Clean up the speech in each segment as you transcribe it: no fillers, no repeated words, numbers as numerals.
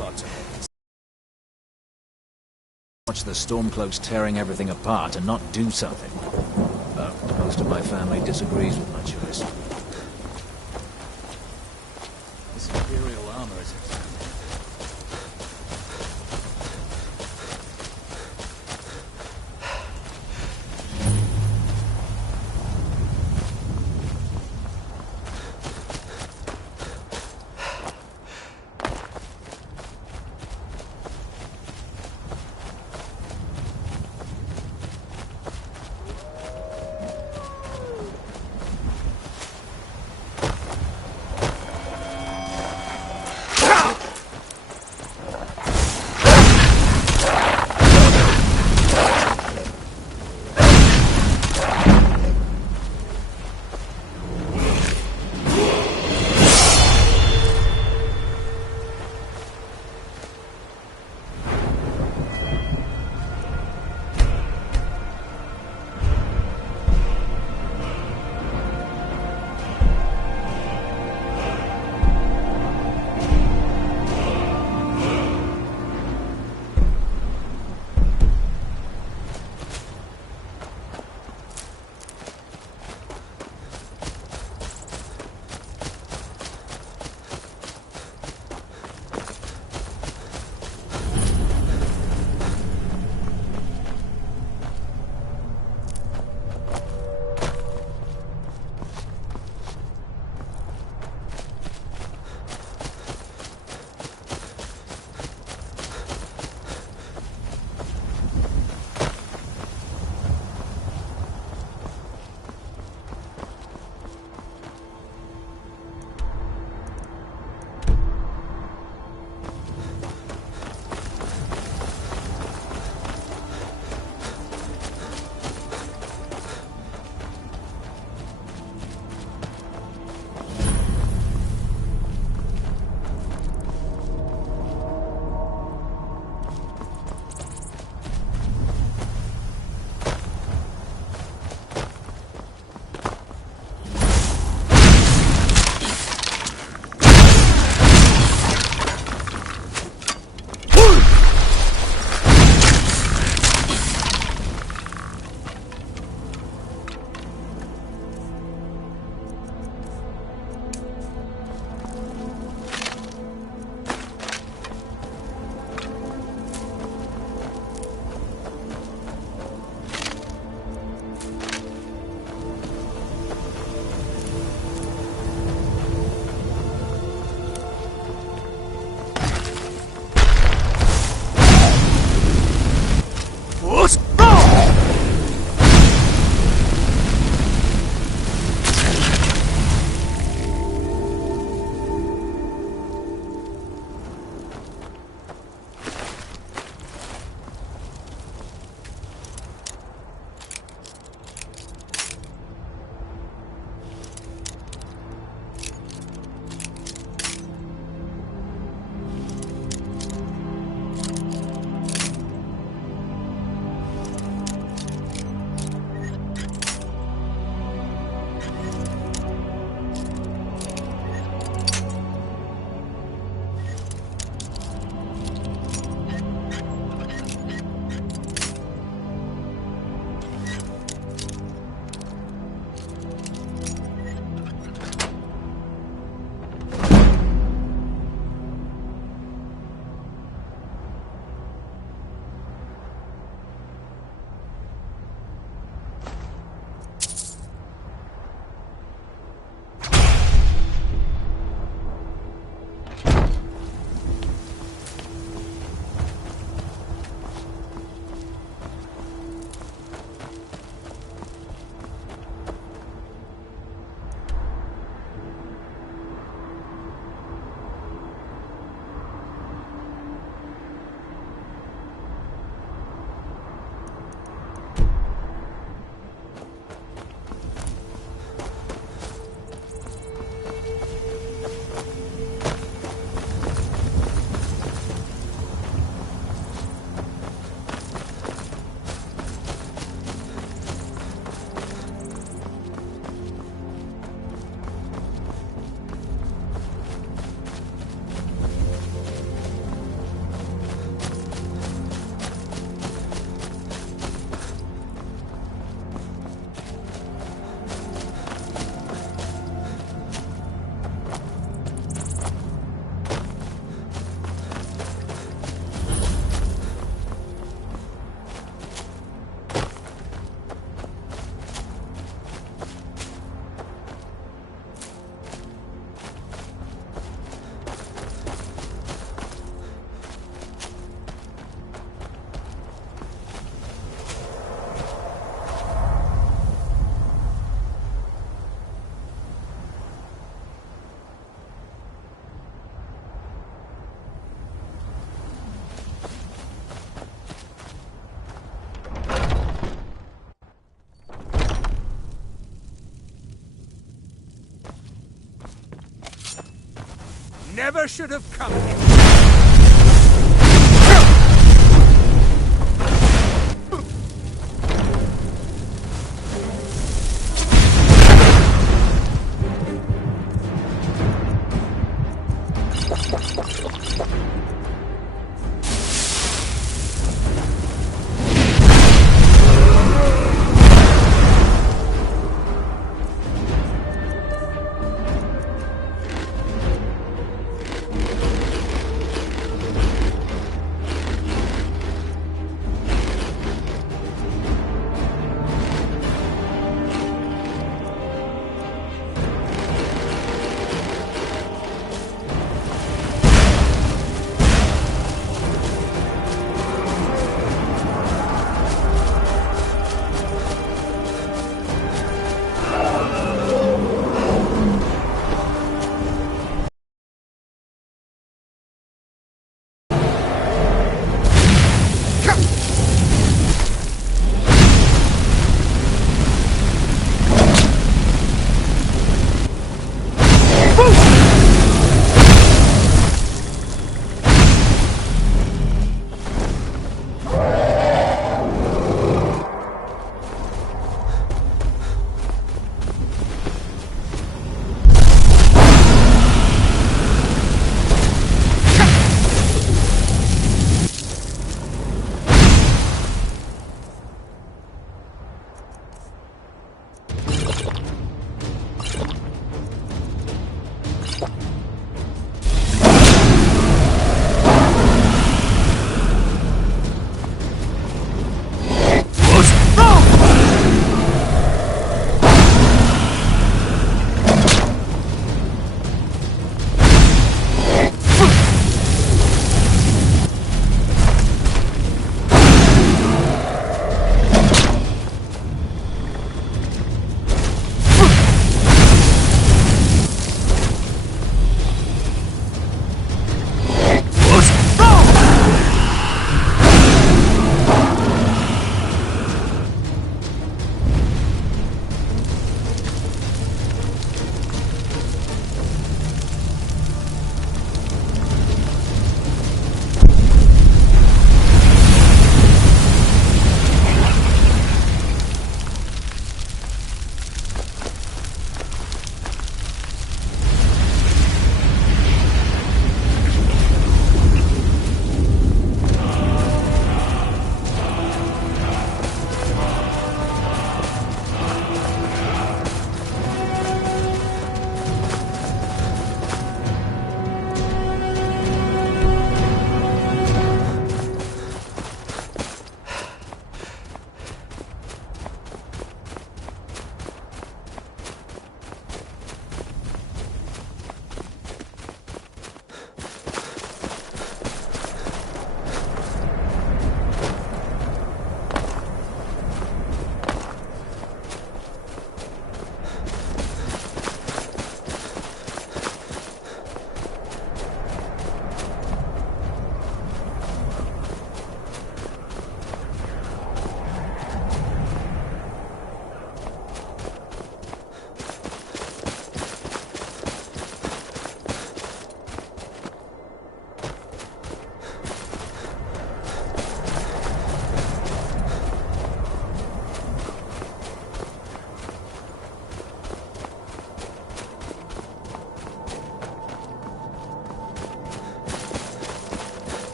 plot. Watch the Stormcloaks tearing everything apart and not do something. Most of my family disagrees with my choice. This Imperial armor is expanding. never should have come here.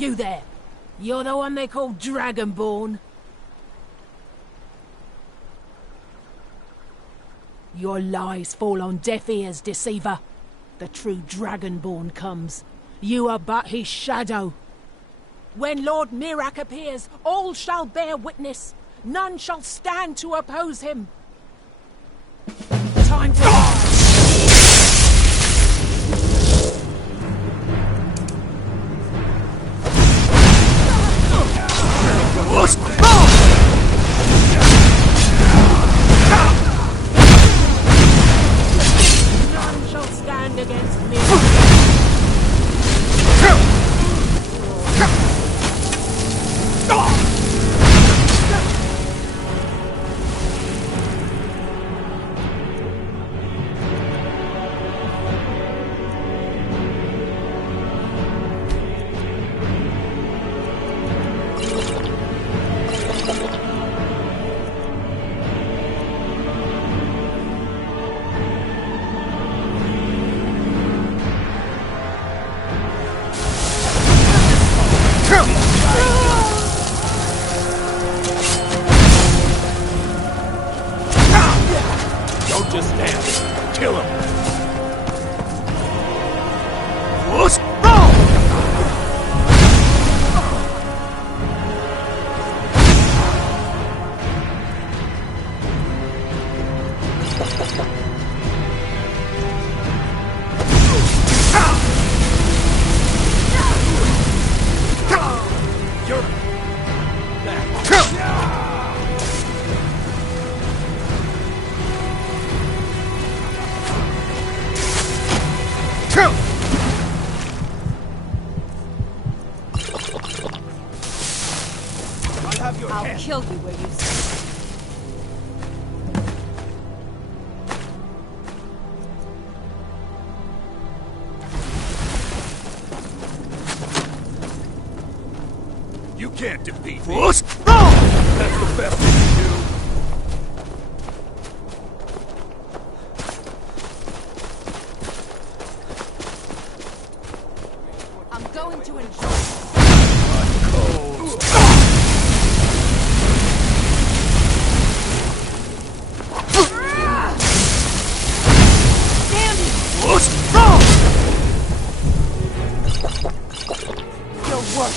You there. You're the one they call Dragonborn. Your lies fall on deaf ears, deceiver. The true Dragonborn comes. You are but his shadow. When Lord Mirak appears, all shall bear witness. None shall stand to oppose him. Time to rise. None shall stand against me. Don't just stand. Kill him. I'll kill you where you stand. You can't defeat me. That's the best you can do. I'm going to enjoy. Your work.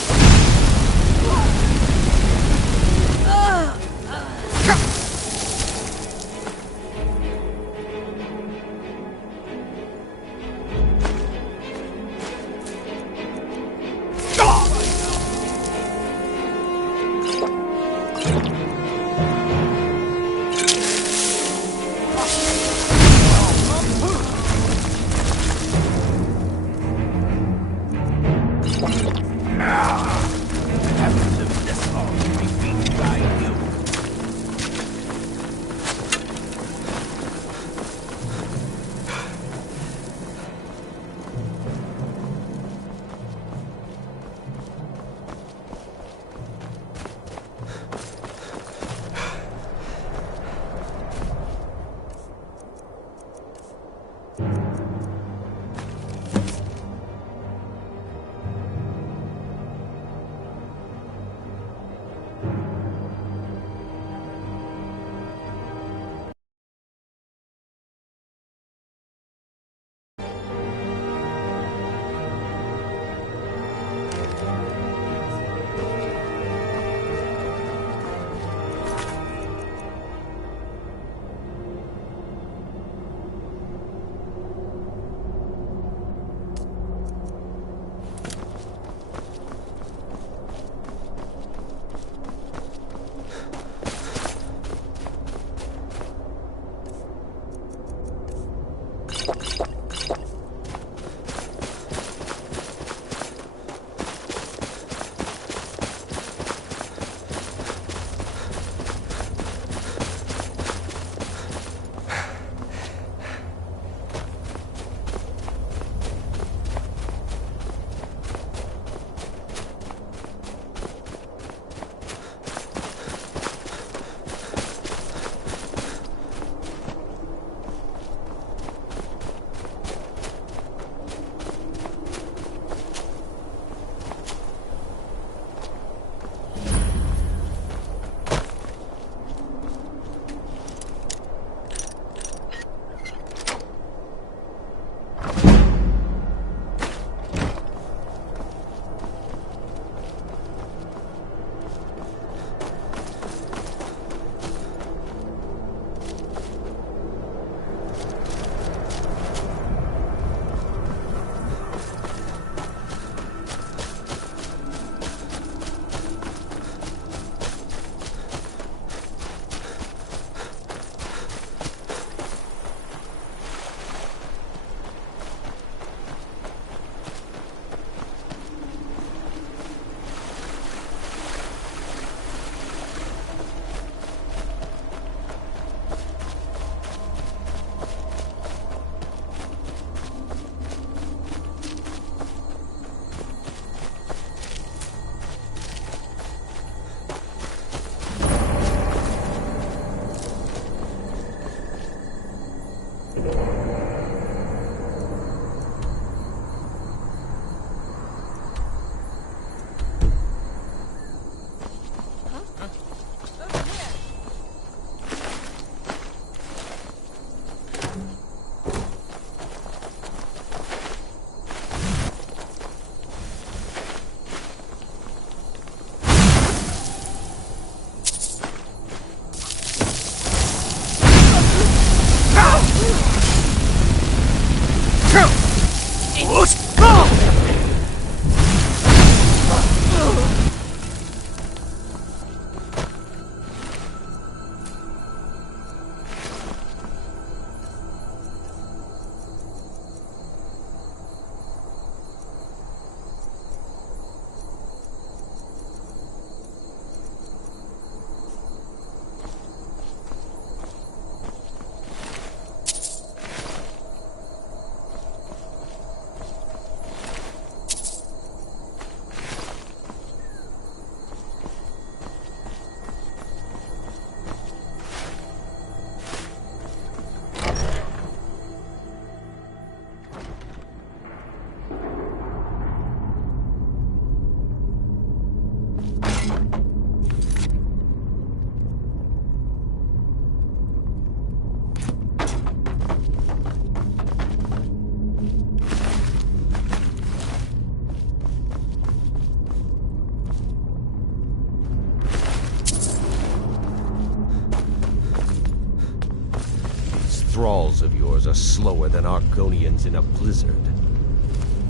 Thralls of yours are slower than Argonians in a blizzard.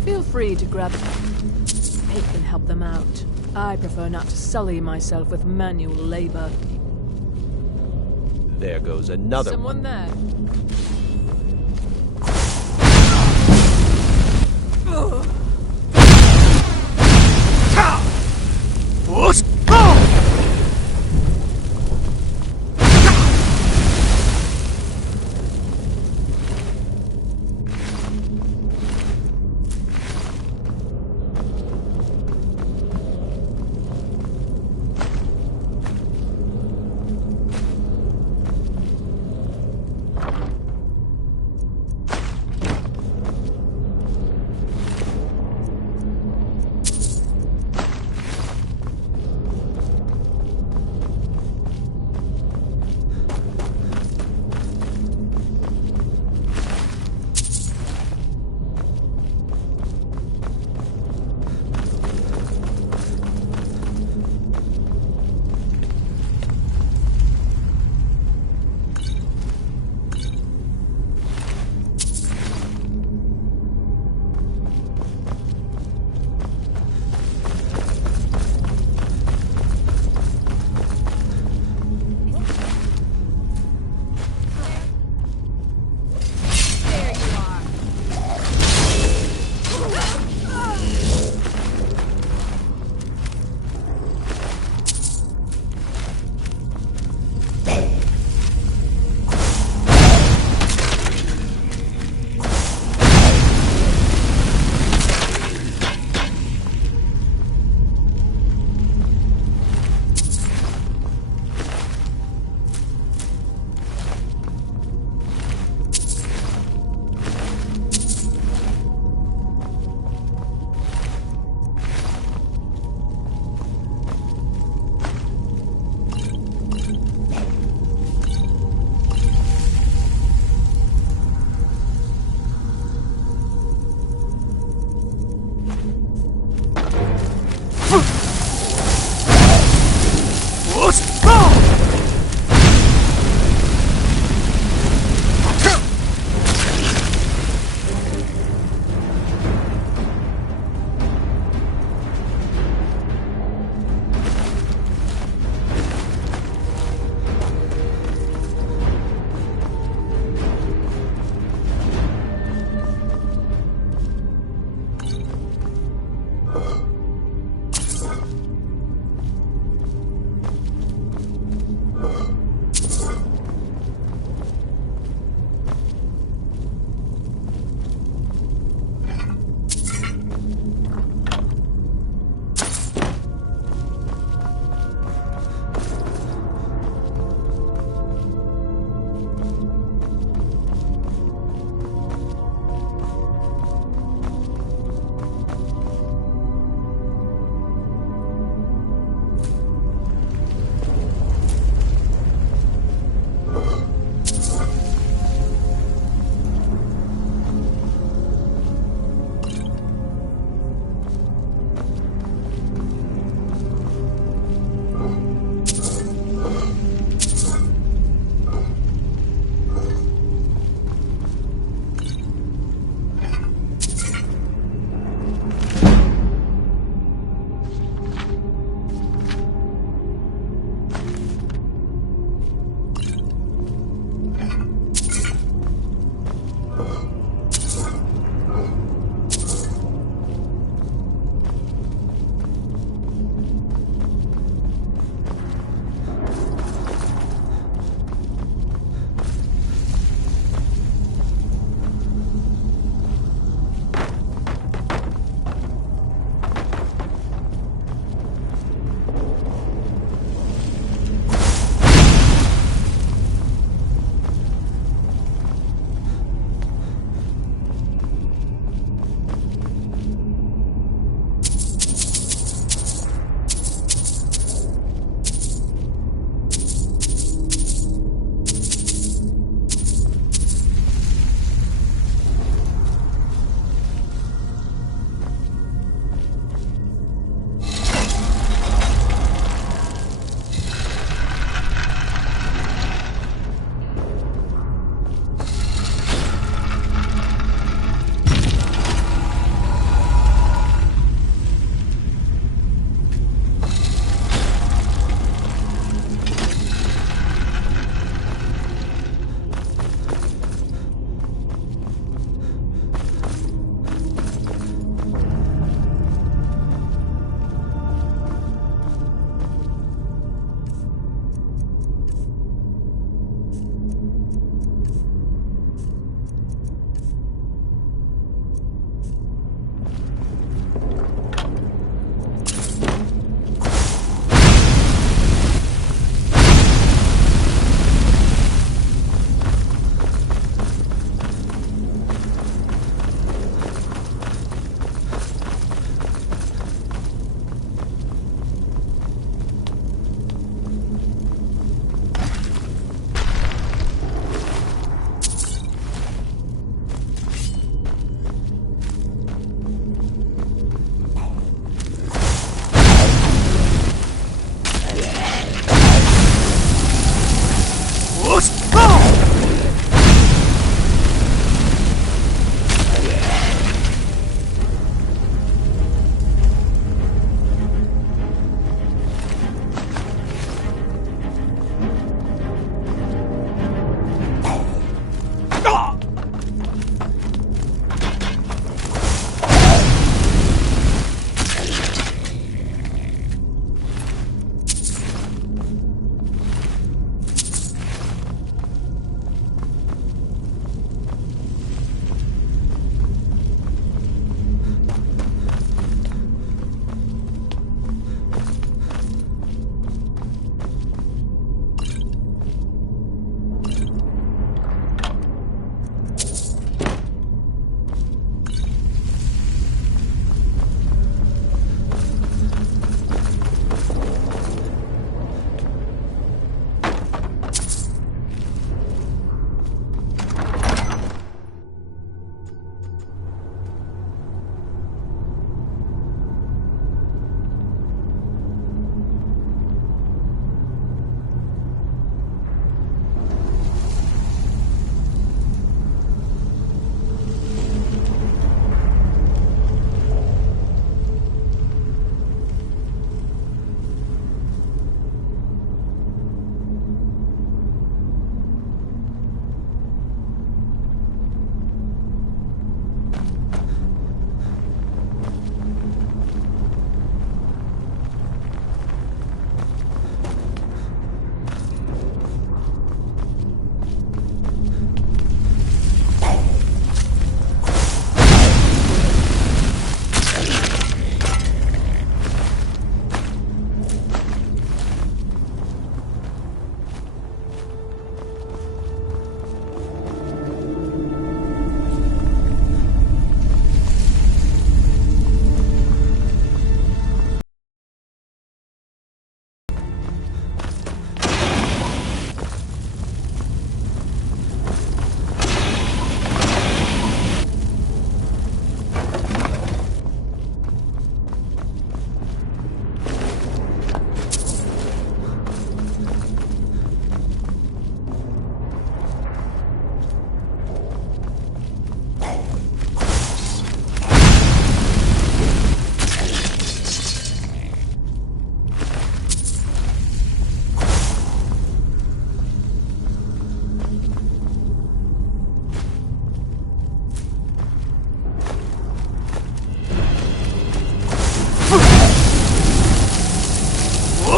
Feel free to grab them. It can help them out. I prefer not to sully myself with manual labor. There goes another Someone one. there.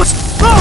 Ghost! No!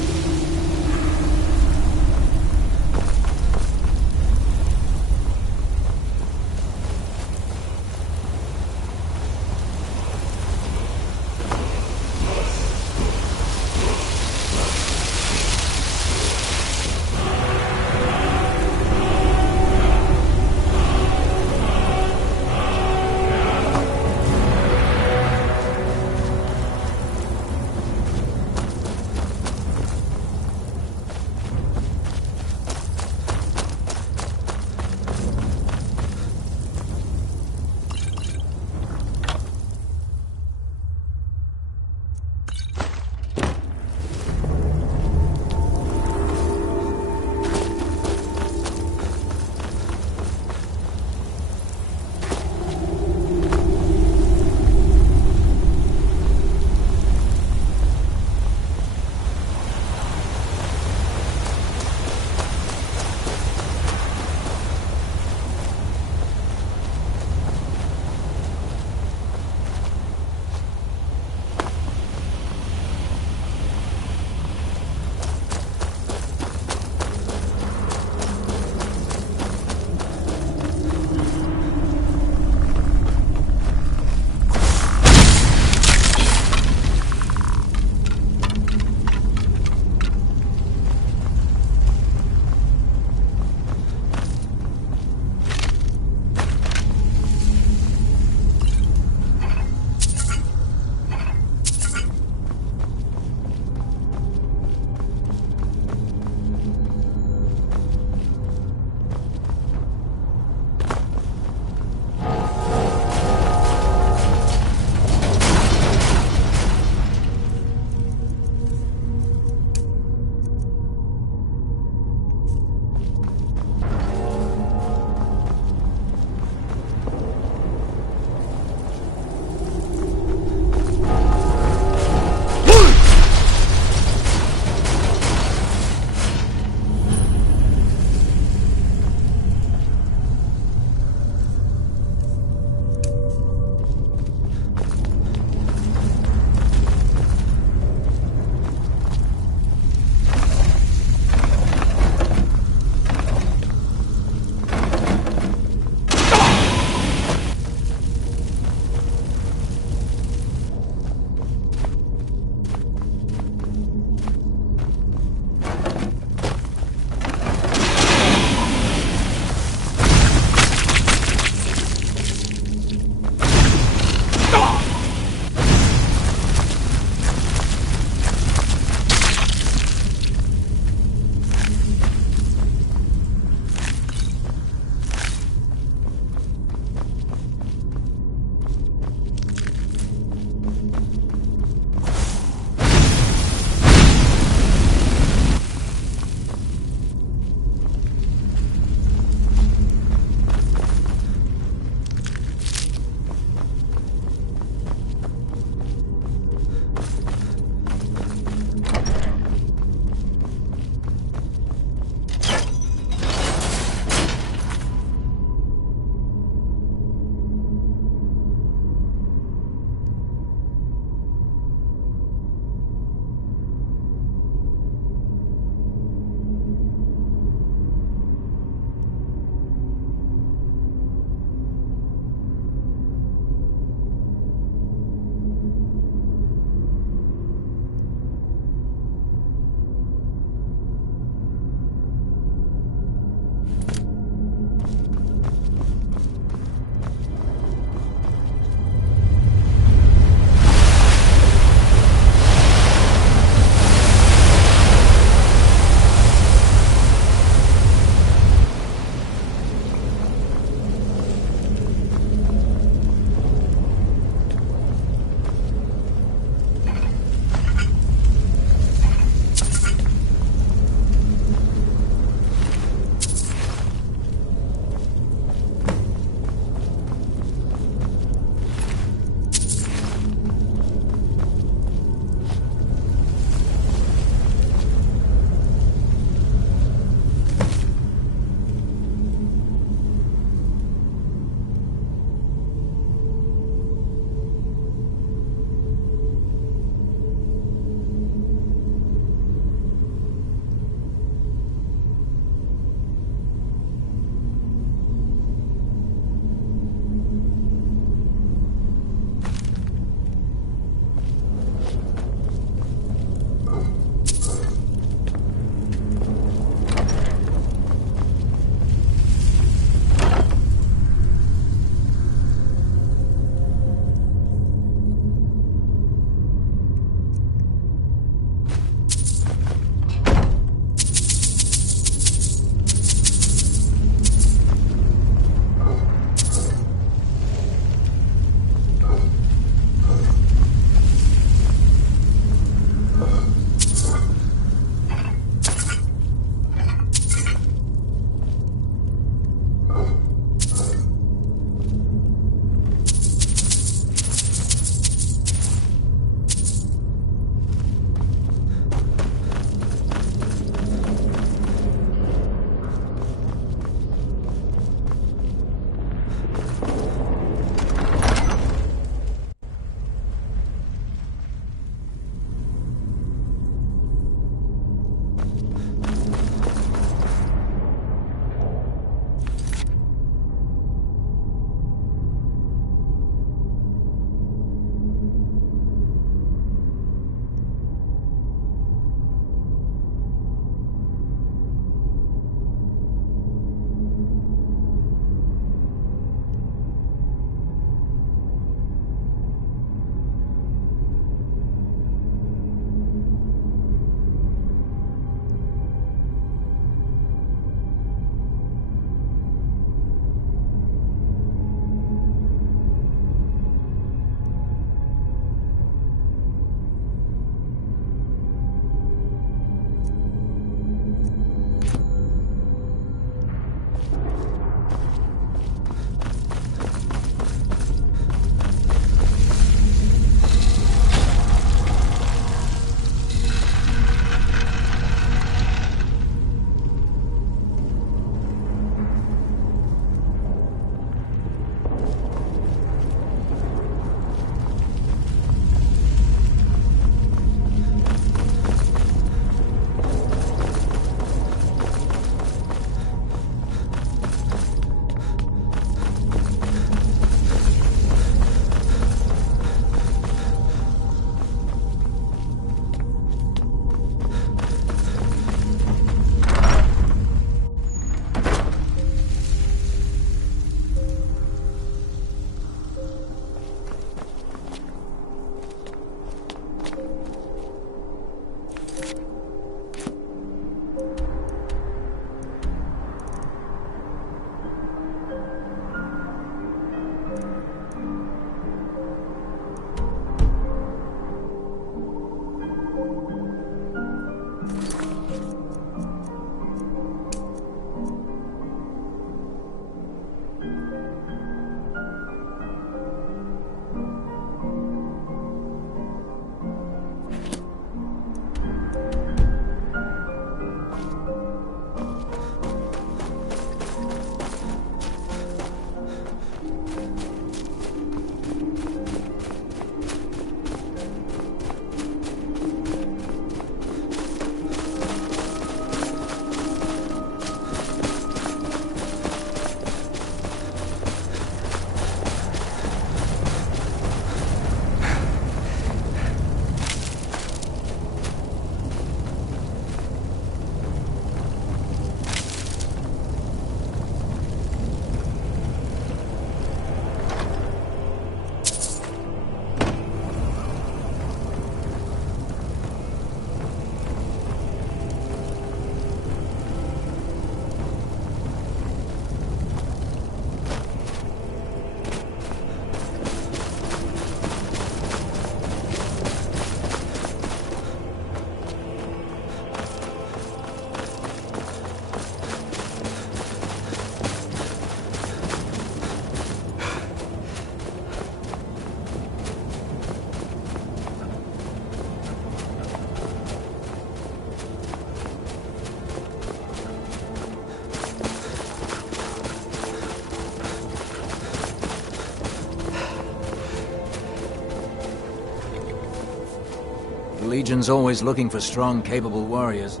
The Legion's always looking for strong, capable warriors.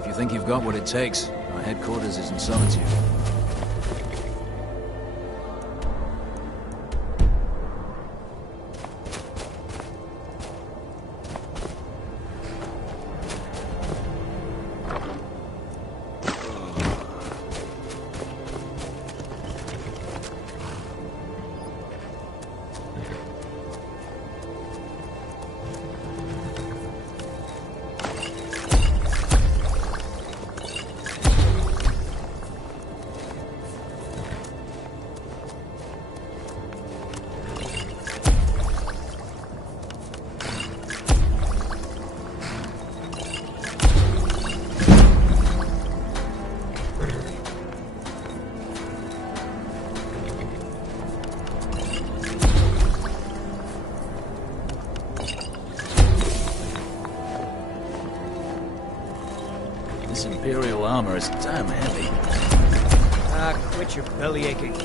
If you think you've got what it takes, our headquarters is in Solitude. This Imperial armor is damn heavy. Ah, quit your belly aching.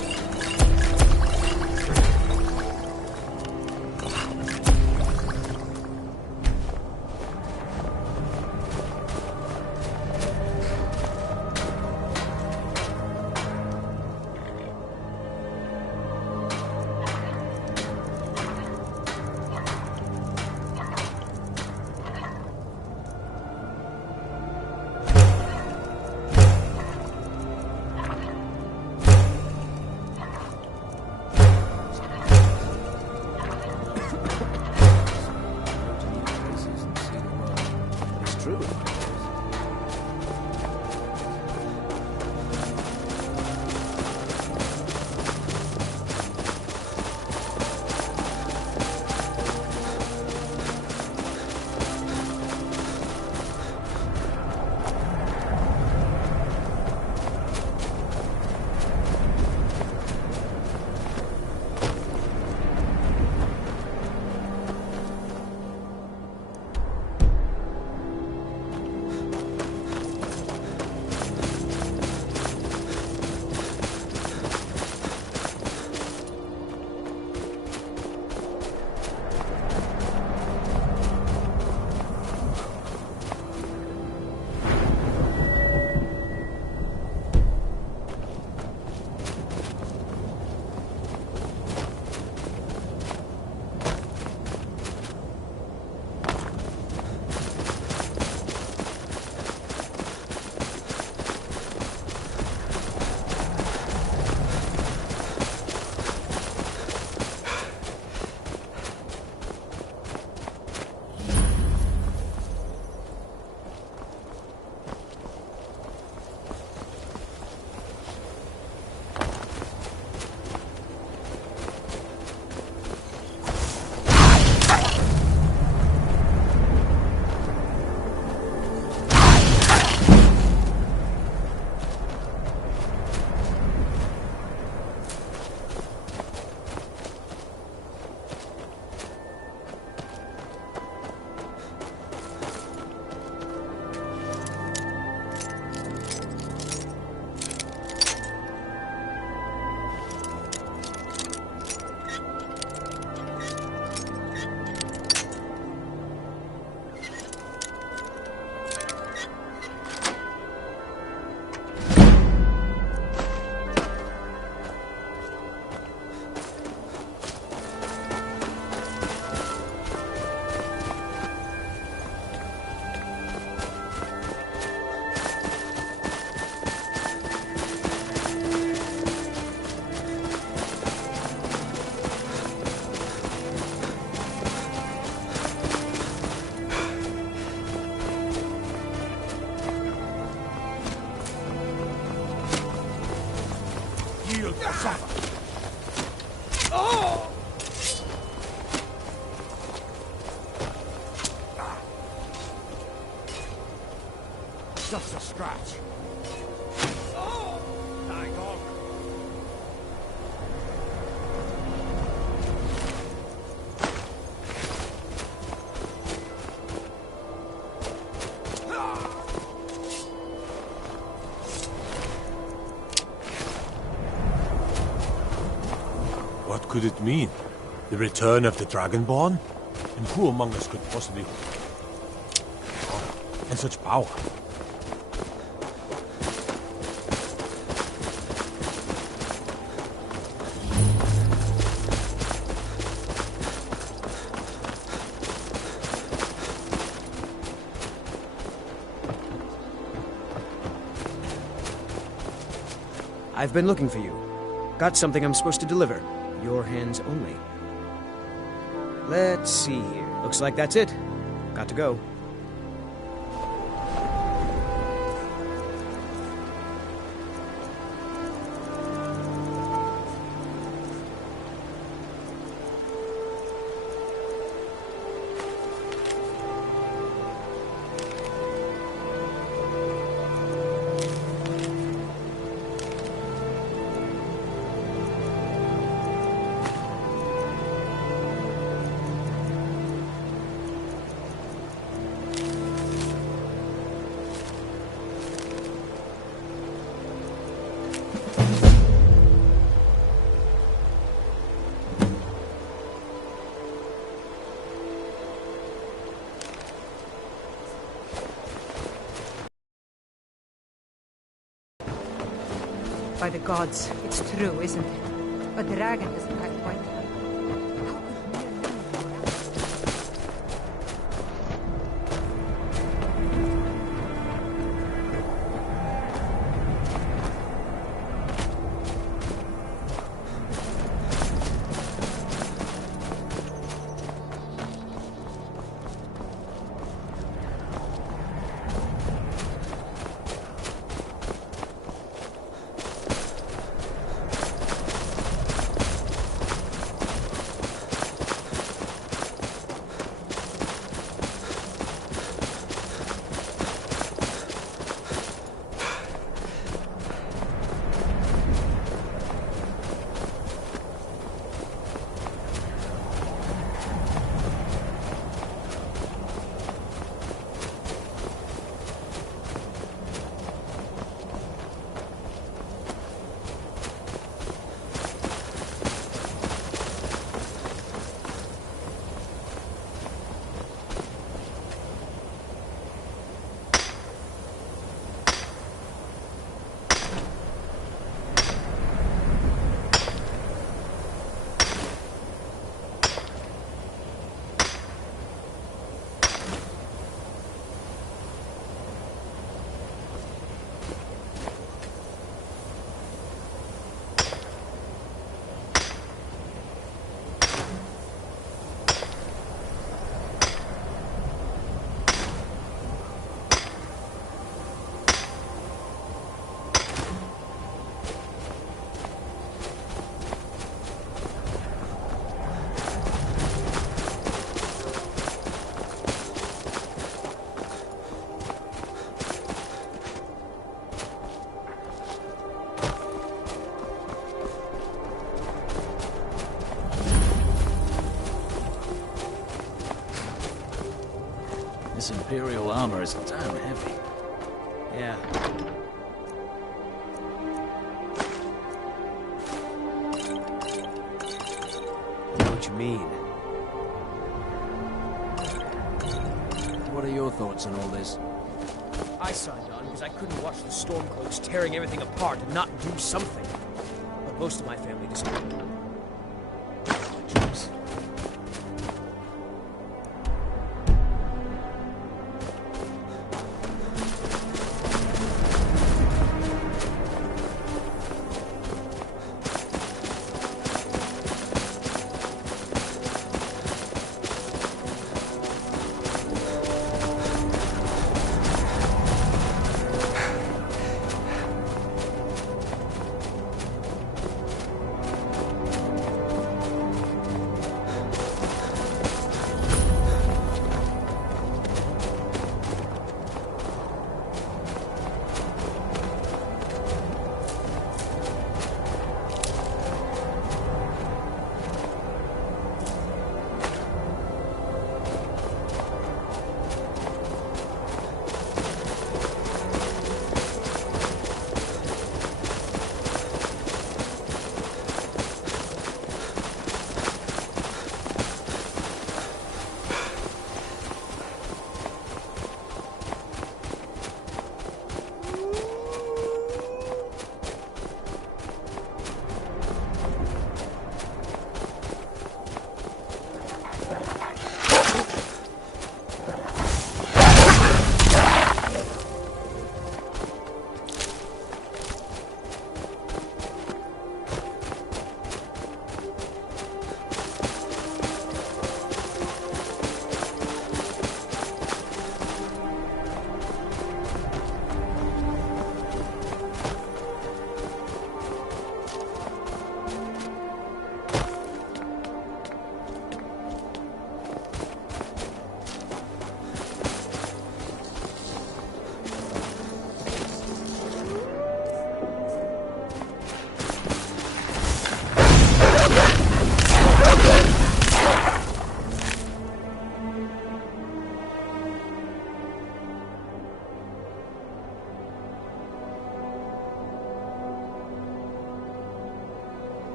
Just a scratch. Oh! Hang on. What could it mean? The return of the Dragonborn? And who among us could possibly... and such power. I've been looking for you. Got something I'm supposed to deliver. Your hands only. Let's see here. Looks like that's it. Got to go. By the gods, it's true, isn't it? A dragon doesn't act quite like... This Imperial armor is damn heavy. Yeah. I know what you mean. What are your thoughts on all this? I signed on because I couldn't watch the Stormcloaks tearing everything apart and not do something. But most of my family disagreed. Jeez.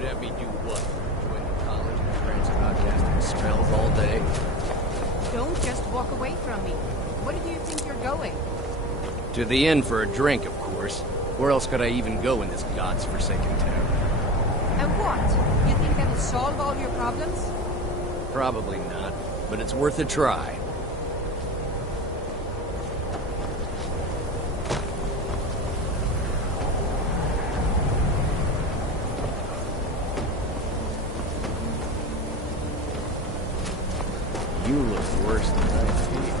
You'd have me do what? Join the college and branch broadcasting spells all day? Don't just walk away from me. Where do you think you're going? To the inn for a drink, of course. Where else could I even go in this god's forsaken town? And what? You think that'll solve all your problems? Probably not, but it's worth a try. You look worse than I feel.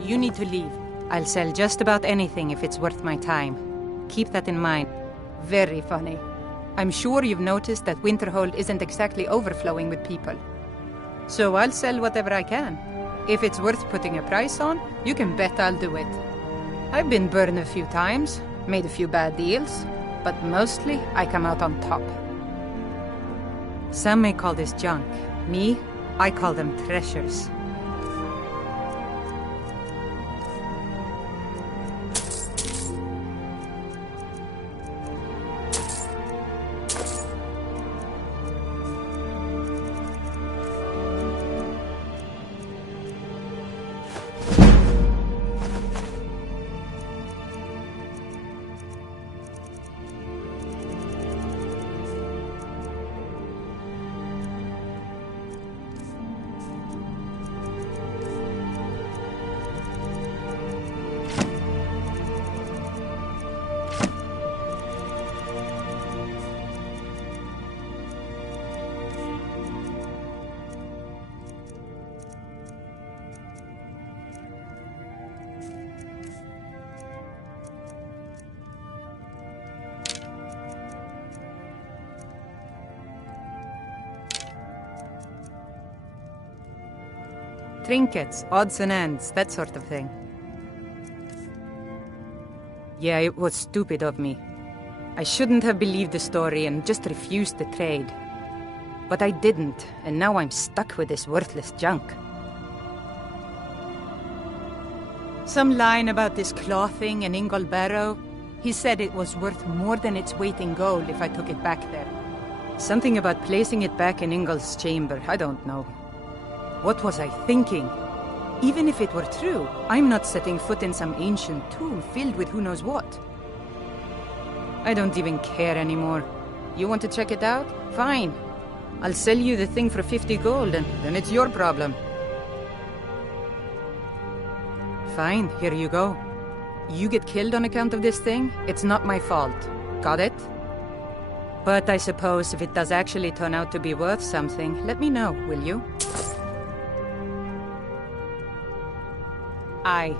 You need to leave. I'll sell just about anything if it's worth my time. Keep that in mind. Very funny. I'm sure you've noticed that Winterhold isn't exactly overflowing with people. So I'll sell whatever I can. If it's worth putting a price on, you can bet I'll do it. I've been burned a few times, made a few bad deals, but mostly I come out on top. Some may call this junk. Me, I call them treasures. Trinkets, odds and ends, that sort of thing. Yeah, it was stupid of me. I shouldn't have believed the story and just refused the trade. But I didn't, and now I'm stuck with this worthless junk. Some line about this clothing and Ingol Barrow. He said it was worth more than its weight in gold if I took it back there. Something about placing it back in Ingol's chamber, I don't know. What was I thinking? Even if it were true, I'm not setting foot in some ancient tomb filled with who knows what. I don't even care anymore. You want to check it out? Fine. I'll sell you the thing for 50 gold, and then it's your problem. Fine, here you go. You get killed on account of this thing, it's not my fault. Got it? But I suppose if it does actually turn out to be worth something, let me know, will you? Aye.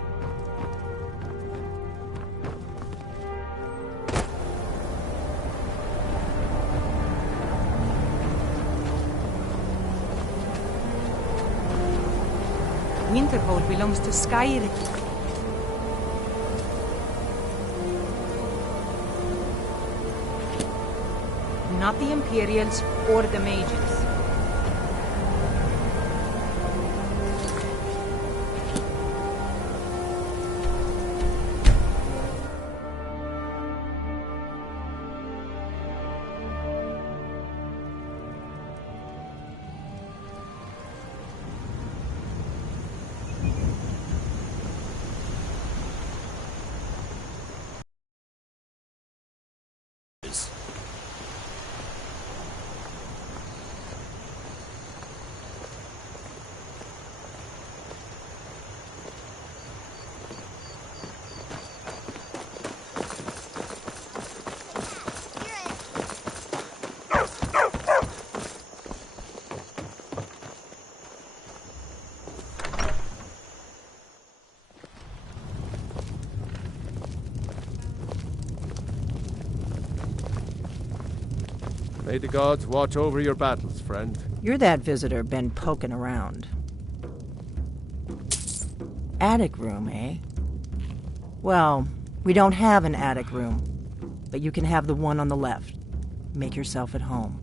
Winterhold belongs to Skyrim. Not the Imperials or the Mages. May the gods watch over your battles, friend. You're that visitor been poking around. Attic room, eh? Well, we don't have an attic room, but you can have the one on the left. Make yourself at home.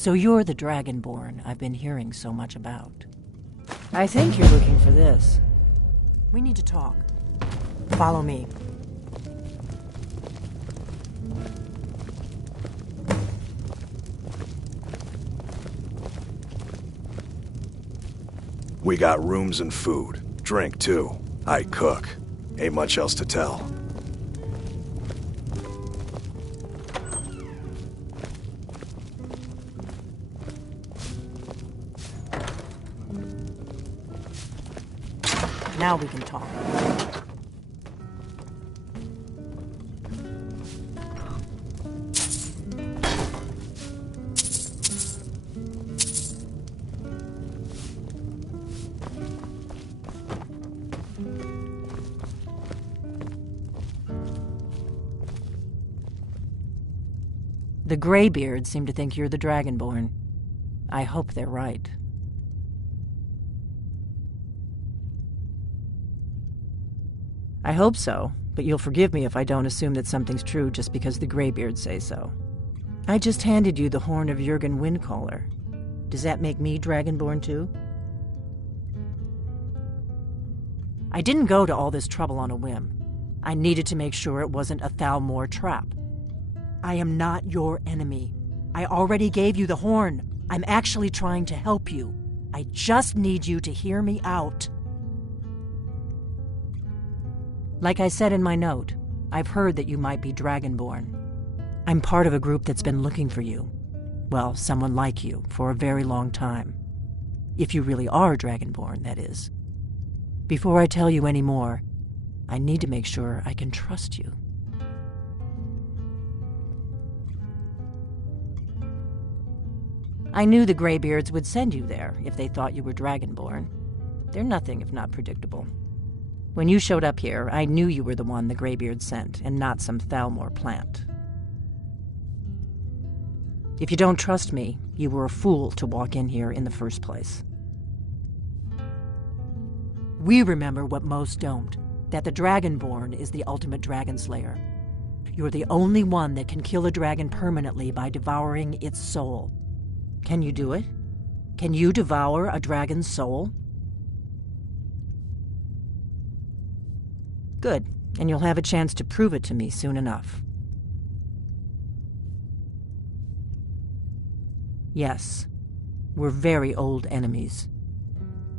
So you're the Dragonborn I've been hearing so much about. I think you're looking for this. We need to talk. Follow me. We got rooms and food. Drink, too. I cook. Ain't much else to tell. Now we can talk. The Greybeards seem to think you're the Dragonborn. I hope they're right. I hope so, but you'll forgive me if I don't assume that something's true just because the Greybeards say so. I just handed you the horn of Jurgen Windcaller. Does that make me Dragonborn too? I didn't go to all this trouble on a whim. I needed to make sure it wasn't a Thalmor trap. I am not your enemy. I already gave you the horn. I'm actually trying to help you. I just need you to hear me out. Like I said in my note, I've heard that you might be Dragonborn. I'm part of a group that's been looking for you. Well, someone like you, for a very long time. If you really are Dragonborn, that is. Before I tell you any more, I need to make sure I can trust you. I knew the Greybeards would send you there if they thought you were Dragonborn. They're nothing if not predictable. When you showed up here, I knew you were the one the Greybeards sent, and not some Thalmor plant. If you don't trust me, you were a fool to walk in here in the first place. We remember what most don't, that the Dragonborn is the ultimate dragon slayer. You're the only one that can kill a dragon permanently by devouring its soul. Can you do it? Can you devour a dragon's soul? Good, and you'll have a chance to prove it to me soon enough. Yes, we're very old enemies.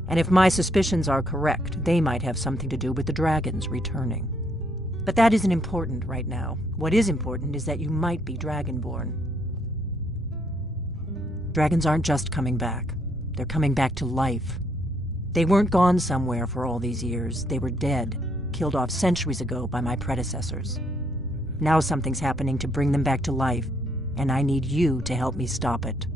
And if my suspicions are correct, they might have something to do with the dragons returning. But that isn't important right now. What is important is that you might be Dragonborn. Dragons aren't just coming back. They're coming back to life. They weren't gone somewhere for all these years. They were dead, killed off centuries ago by my predecessors. Now something's happening to bring them back to life, and I need you to help me stop it.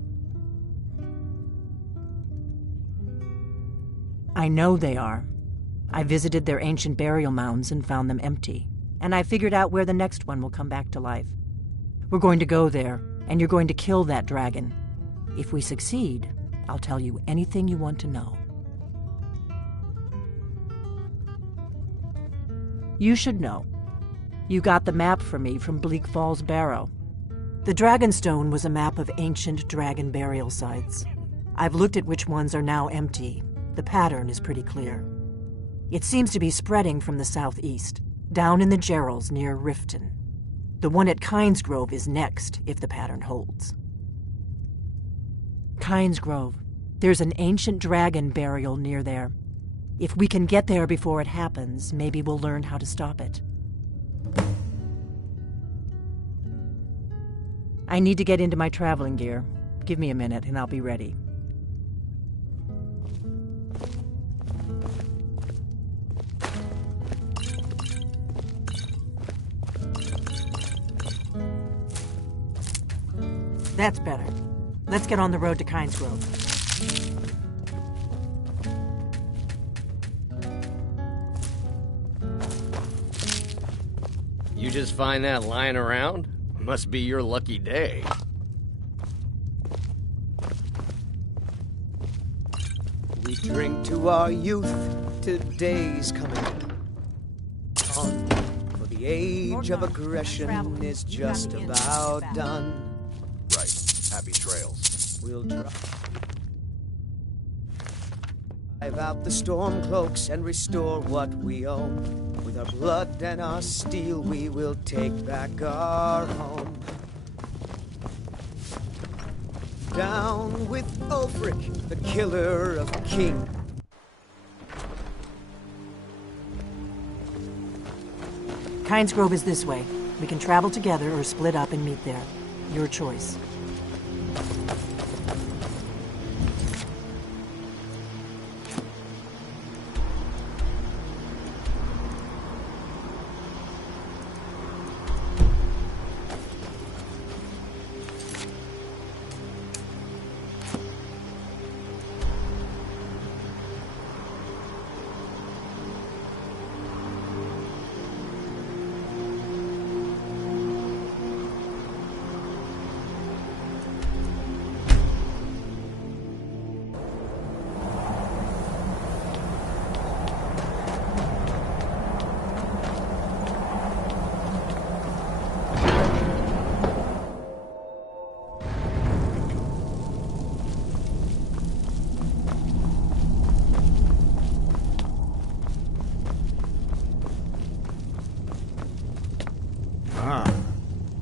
I know they are. I visited their ancient burial mounds and found them empty, and I figured out where the next one will come back to life. We're going to go there, and you're going to kill that dragon. If we succeed, I'll tell you anything you want to know. You should know. You got the map for me from Bleak Falls Barrow. The Dragonstone was a map of ancient dragon burial sites. I've looked at which ones are now empty. The pattern is pretty clear. It seems to be spreading from the southeast, down in the Gerals near Riften. The one at Kynesgrove is next, if the pattern holds. Kynesgrove. There's an ancient dragon burial near there. If we can get there before it happens, maybe we'll learn how to stop it. I need to get into my traveling gear. Give me a minute and I'll be ready. That's better. Let's get on the road to Kynesgrove. You just find that lying around? Must be your lucky day. We drink to our youth, today's coming on. For the age of aggression is just about done. Right. Happy trails. We'll drive out the storm cloaks and restore what we own. With our blood and our steel, we will take back our home. Down with Ulfric, the killer of king. Kynes Grove is this way. We can travel together or split up and meet there. Your choice.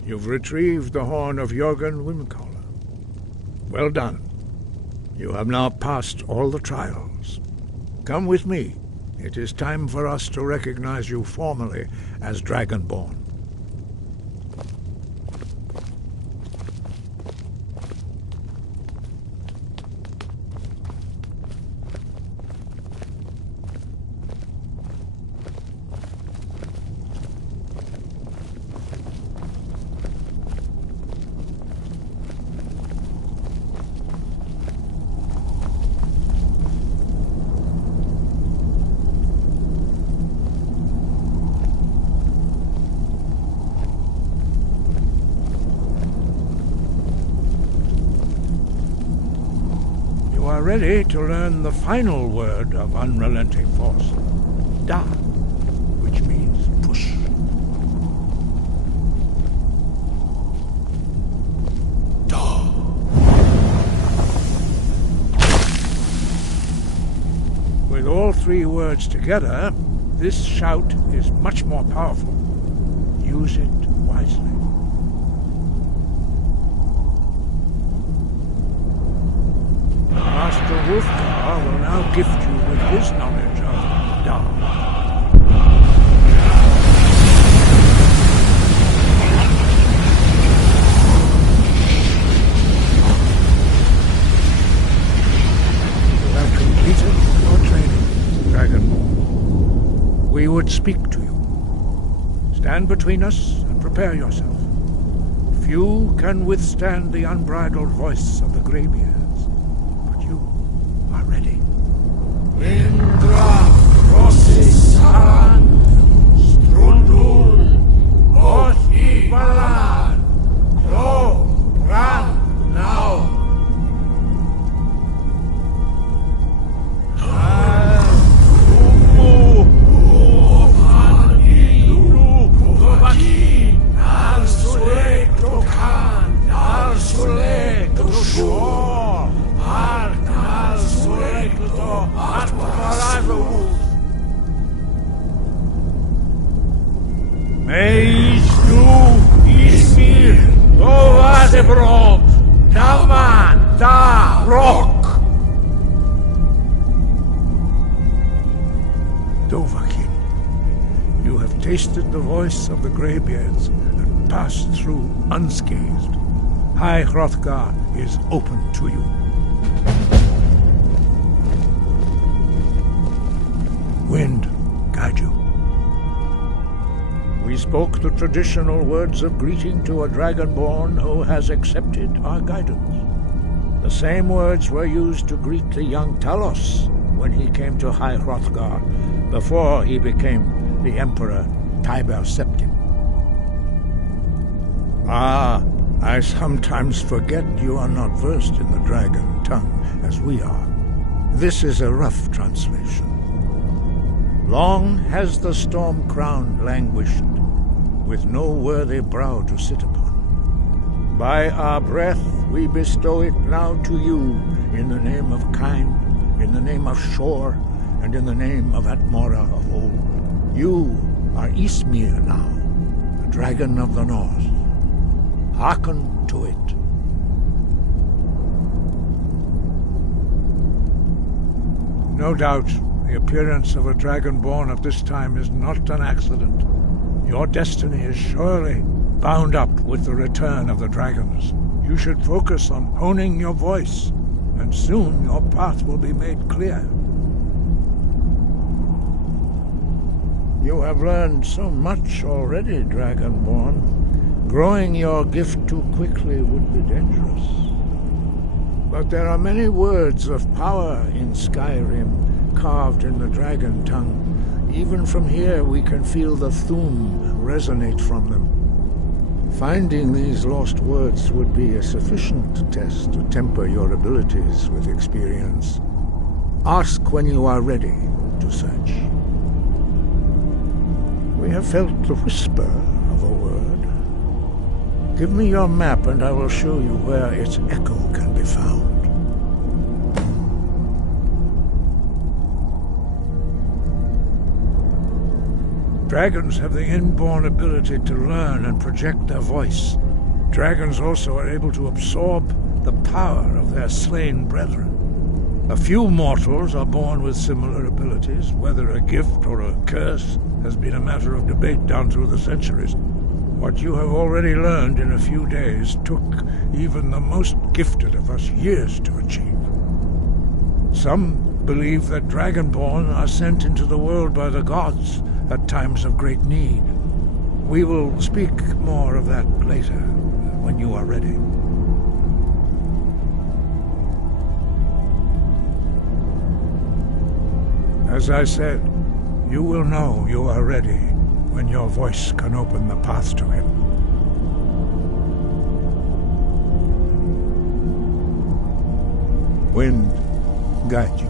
You've retrieved the horn of Jörgen Wimcaller. Well done. You have now passed all the trials. Come with me. It is time for us to recognize you formally as Dragonborn. Ready to learn the final word of unrelenting force, Da, which means push. Da. With all three words together, this shout is much more powerful. Use it wisely. Master Wolfgar will now gift you with his knowledge of Da. You have completed your training, Dragonborn. We would speak to you. Stand between us and prepare yourself. Few can withstand the unbridled voice of the Greybeard. Indra, Rossis, Saran, Strundul, Othi, Balan, Klo, Ran, now. Umu, Uopan, Ilu, Kovaki, Al Sule, Tokan, Al Sule, Toshor, Al Sule, Meistu Ismir Dovadebro Daman Da Rock Dovahkiin, you have tasted the voice of the Greybeards and passed through unscathed. High Hrothgar is open to you. Wind, guide you. We spoke the traditional words of greeting to a Dragonborn who has accepted our guidance. The same words were used to greet the young Talos when he came to High Hrothgar before he became the Emperor Tiber Septim. Ah, I sometimes forget you are not versed in the dragon tongue as we are. This is a rough translation. Long has the storm crown languished, with no worthy brow to sit upon. By our breath we bestow it now to you, in the name of Kind, in the name of Shore, and in the name of Atmora of old. You are Ismir now, the dragon of the north. Hearken to it. No doubt, the appearance of a dragonborn of this time is not an accident. Your destiny is surely bound up with the return of the dragons. You should focus on honing your voice, and soon your path will be made clear. You have learned so much already, Dragonborn. Growing your gift too quickly would be dangerous. But there are many words of power in Skyrim, carved in the dragon tongue. Even from here we can feel the Thum resonate from them. Finding these lost words would be a sufficient test to temper your abilities with experience. Ask when you are ready to search. We have felt the whisper of a word. Give me your map and I will show you where its echo can be found. Dragons have the inborn ability to learn and project their voice. Dragons also are able to absorb the power of their slain brethren. A few mortals are born with similar abilities. Whether a gift or a curse has been a matter of debate down through the centuries. What you have already learned in a few days took even the most gifted of us years to achieve. Some believe that Dragonborn are sent into the world by the gods at times of great need. We will speak more of that later, when you are ready. As I said, you will know you are ready when your voice can open the path to him. Wind, guide you.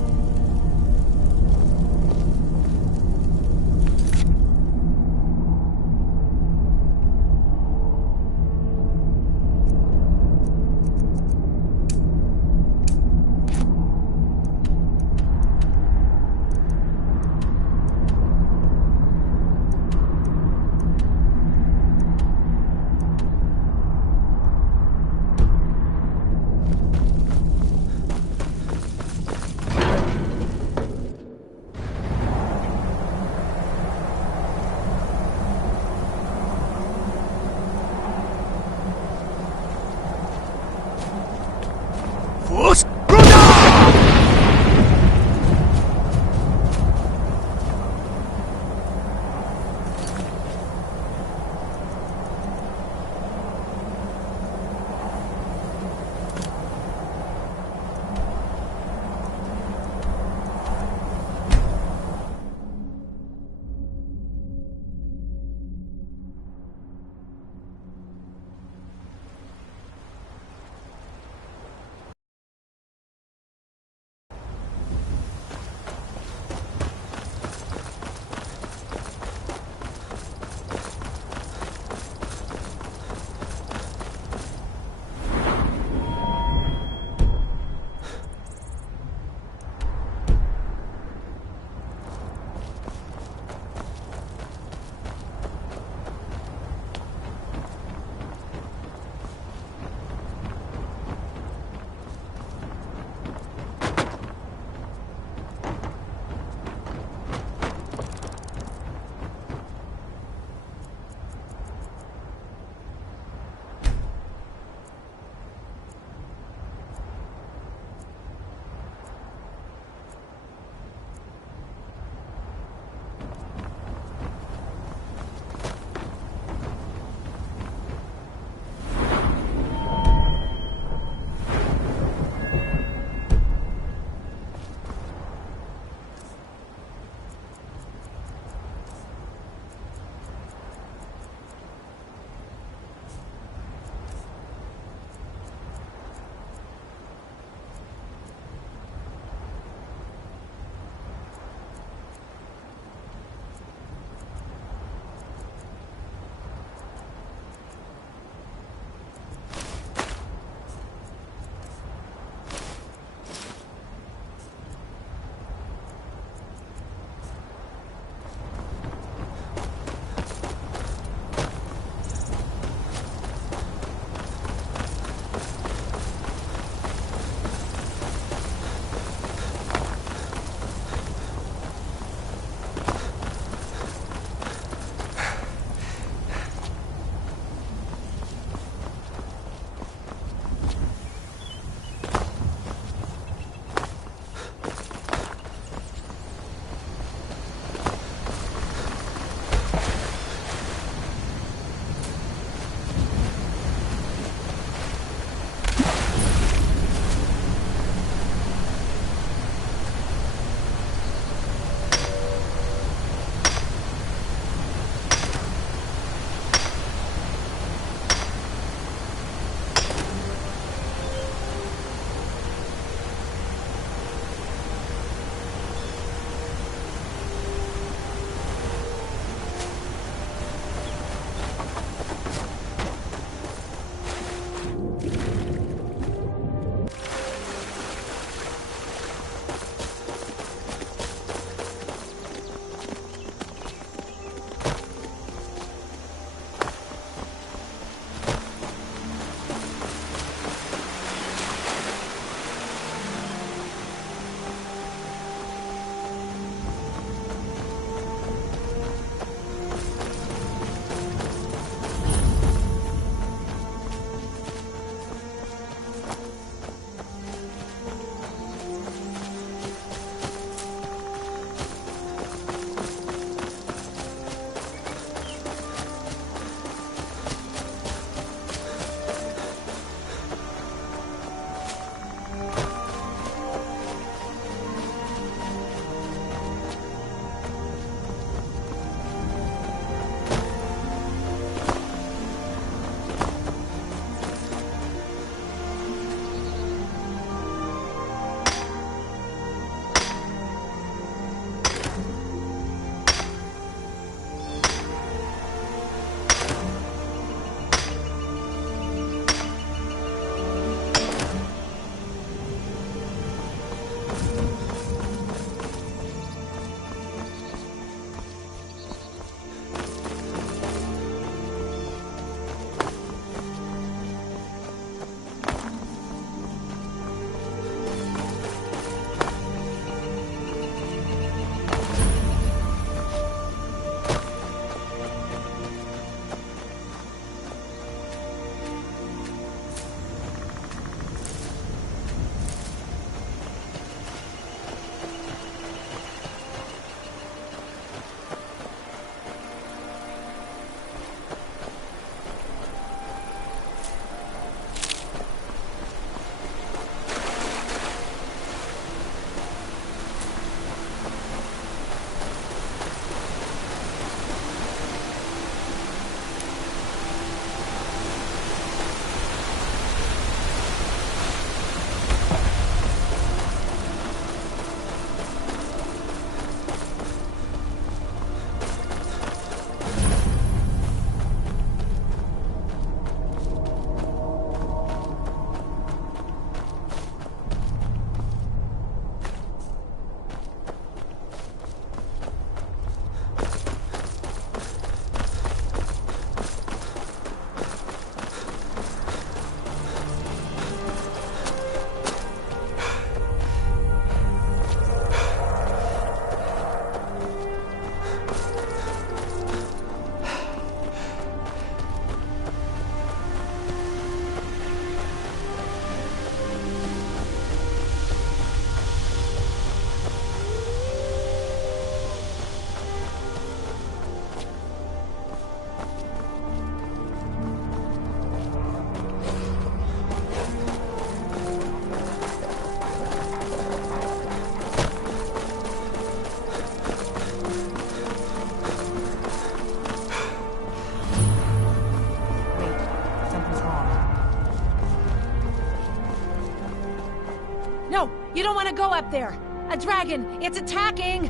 You don't want to go up there! A dragon! It's attacking!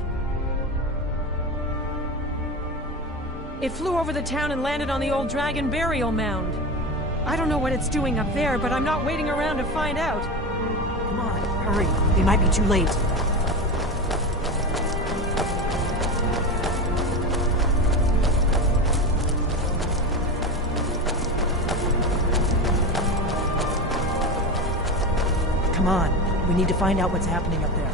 It flew over the town and landed on the old dragon burial mound. I don't know what it's doing up there, but I'm not waiting around to find out. Come on, hurry. They might be too late. Come on. We need to find out what's happening up there.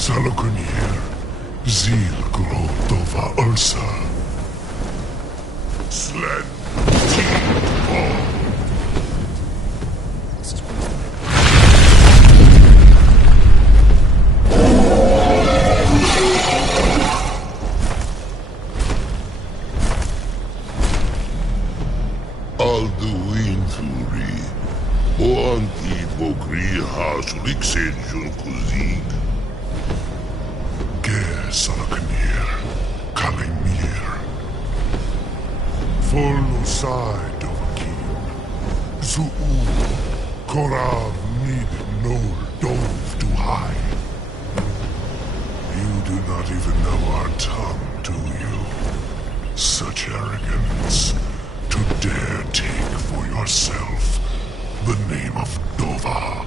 Salokunir, Zil Grotova Ursa. Sled Team Alduin Thuri, Oanti Bokri Hasulik Sejun Kuzik. Salokunir, Kalimir, Folusai Dovakim, Zuu, Korav Mid Nol Dov Duhai. You do not even know our tongue, do you? Such arrogance, to dare take for yourself the name of Dova.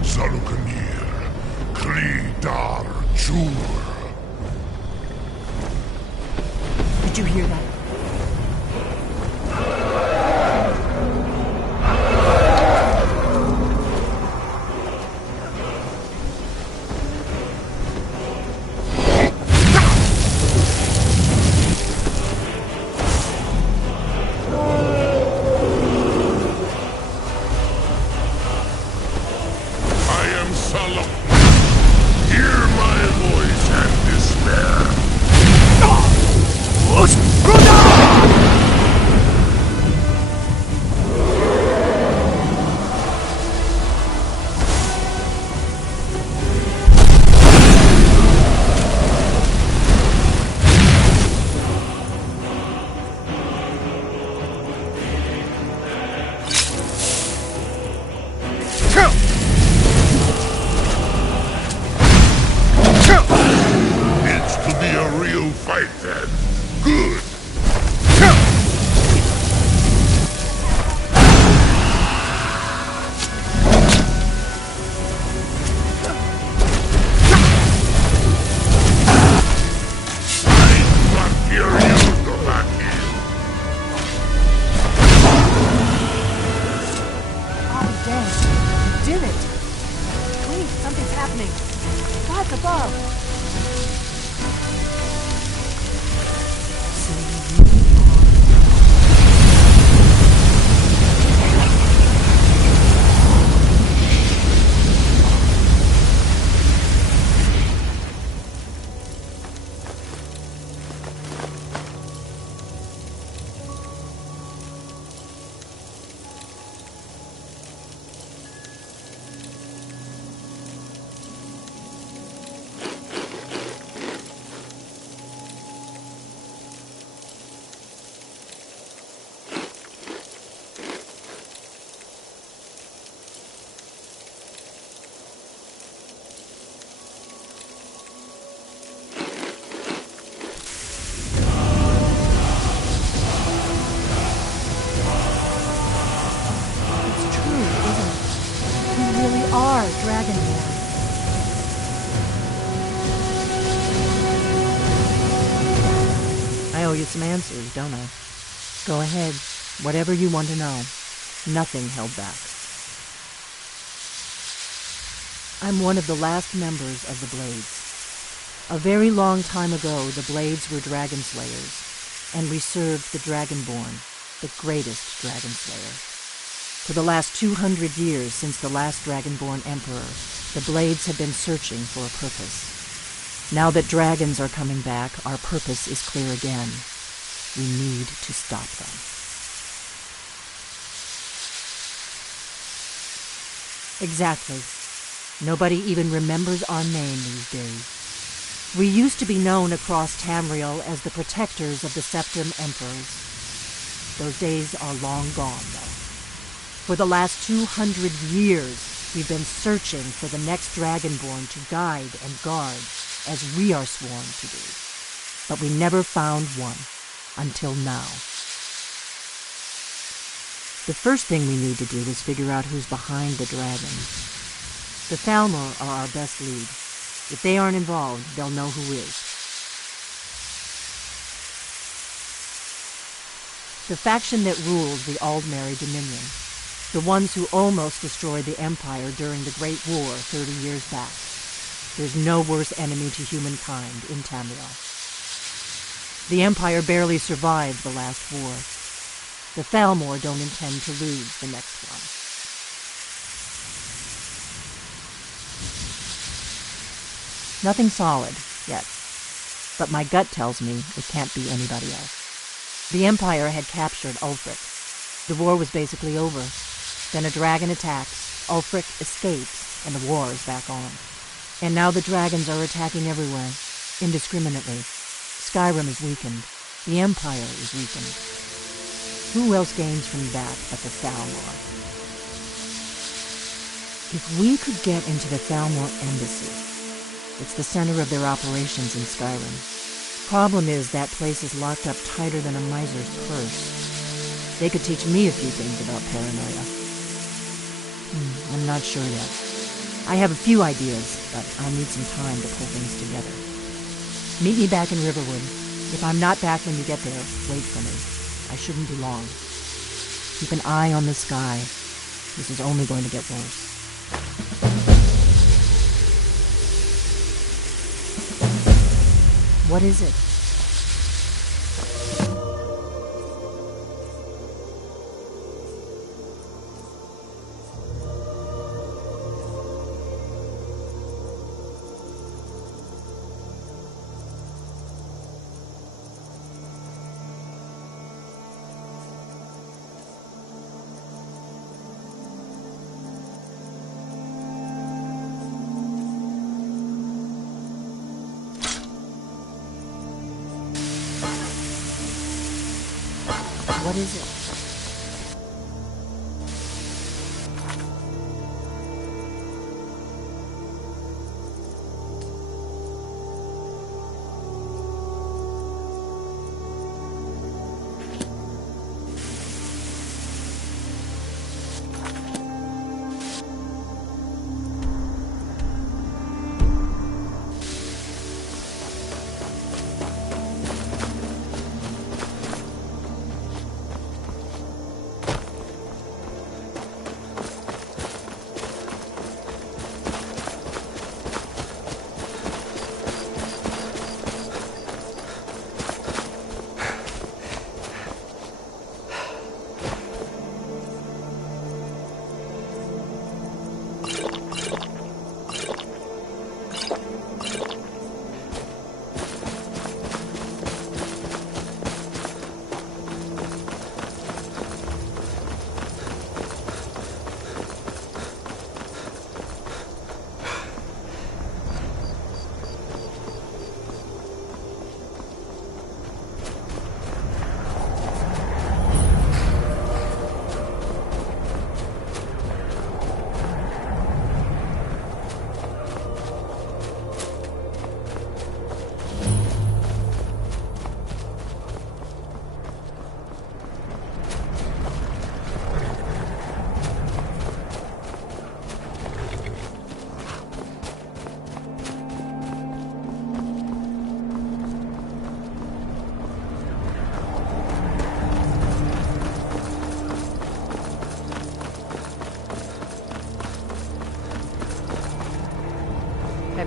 Salokunir, Kridar. Sure. Did you hear that? Dragonborn. I owe you some answers, don't I? Go ahead. Whatever you want to know. Nothing held back. I'm one of the last members of the Blades. A very long time ago, the Blades were dragon slayers, and we served the Dragonborn, the greatest dragon slayer. For the last 200 years since the last Dragonborn Emperor, the Blades have been searching for a purpose. Now that dragons are coming back, our purpose is clear again. We need to stop them. Exactly. Nobody even remembers our name these days. We used to be known across Tamriel as the protectors of the Septim Emperors. Those days are long gone, though. For the last 200 years, we've been searching for the next Dragonborn to guide and guard, as we are sworn to do. But we never found one, until now. The first thing we need to do is figure out who's behind the dragons. The Thalmor are our best lead. If they aren't involved, they'll know who is. The faction that rules the Aldmeri Dominion. The ones who almost destroyed the Empire during the Great War 30 years back. There's no worse enemy to humankind in Tamriel. The Empire barely survived the last war. The Thalmor don't intend to lose the next one. Nothing solid, yet. But my gut tells me it can't be anybody else. The Empire had captured Ulfric. The war was basically over. Then a dragon attacks, Ulfric escapes, and the war is back on. And now the dragons are attacking everywhere, indiscriminately. Skyrim is weakened. The Empire is weakened. Who else gains from that but the Thalmor? If we could get into the Thalmor embassy, it's the center of their operations in Skyrim. Problem is, that place is locked up tighter than a miser's purse. They could teach me a few things about paranoia. I'm not sure yet. I have a few ideas, but I'll need some time to pull things together. Meet me back in Riverwood. If I'm not back when you get there, wait for me. I shouldn't be long. Keep an eye on the sky. This is only going to get worse. What is it? What is it?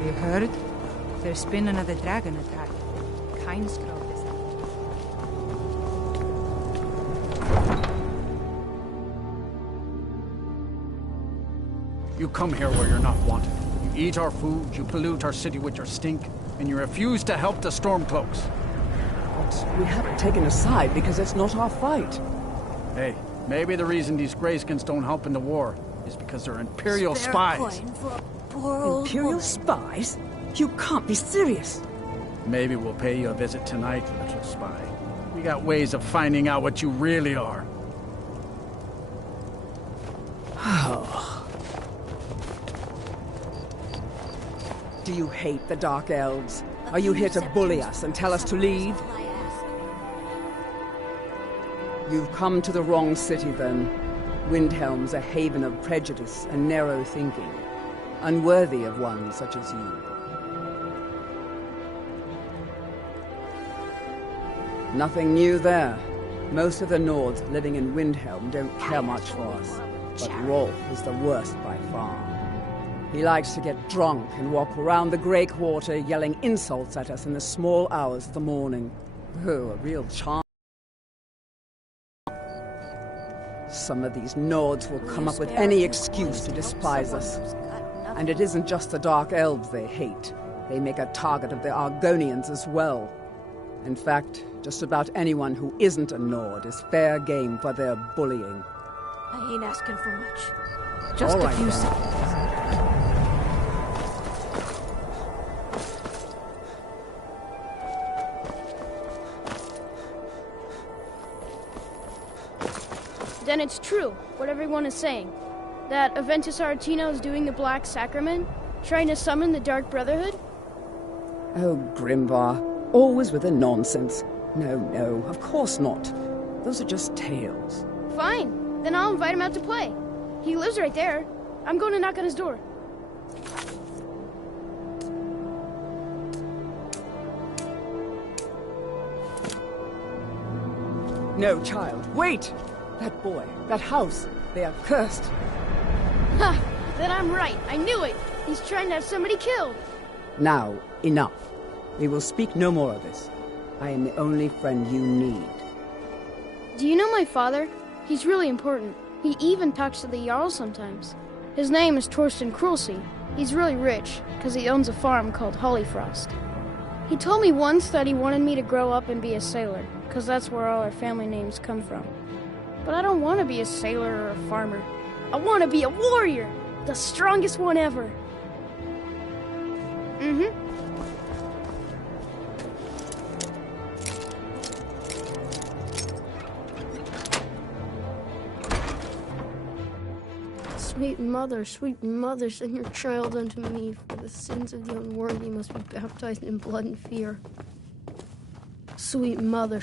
Have you heard? There's been another dragon attack. Kinesgrove is You come here where you're not wanted. You eat our food, you pollute our city with your stink, and you refuse to help the Stormcloaks. But we haven't taken a side because it's not our fight. Hey, maybe the reason these Greyskins don't help in the war is because they're Imperial spies. Imperial spies? You can't be serious. Maybe we'll pay you a visit tonight, little spy. We got ways of finding out what you really are. Do you hate the Dark Elves? Are you here to bully us and tell us to leave? You've come to the wrong city, then. Windhelm's a haven of prejudice and narrow thinking, unworthy of one such as you. Nothing new there. Most of the Nords living in Windhelm don't care much for us, but Rolf is the worst by far. He likes to get drunk and walk around the Grey Quarter yelling insults at us in the small hours of the morning. Oh, a real charm. Some of these Nords will come up with any excuse to despise us. And it isn't just the Dark Elves they hate. They make a target of the Argonians as well. In fact, just about anyone who isn't a Nord is fair game for their bullying. I ain't asking for much. Just All a right, few then. seconds. Then it's true, what everyone is saying. That Aventus Aretino is doing the Black Sacrament, trying to summon the Dark Brotherhood? Oh, Grimvar, always with the nonsense. No, no, of course not. Those are just tales. Fine, then I'll invite him out to play. He lives right there. I'm going to knock on his door. No, child, wait! That boy, that house, they are cursed. Ha! Then I'm right. I knew it. He's trying to have somebody killed. Now, enough. We will speak no more of this. I am the only friend you need. Do you know my father? He's really important. He even talks to the Jarl sometimes. His name is Torsten Krulsey. He's really rich, because he owns a farm called Hollyfrost. He told me once that he wanted me to grow up and be a sailor, because that's where all our family names come from. But I don't want to be a sailor or a farmer. I want to be a warrior! The strongest one ever! Sweet mother, send your child unto me, for the sins of the unworthy must be baptized in blood and fear. Sweet mother,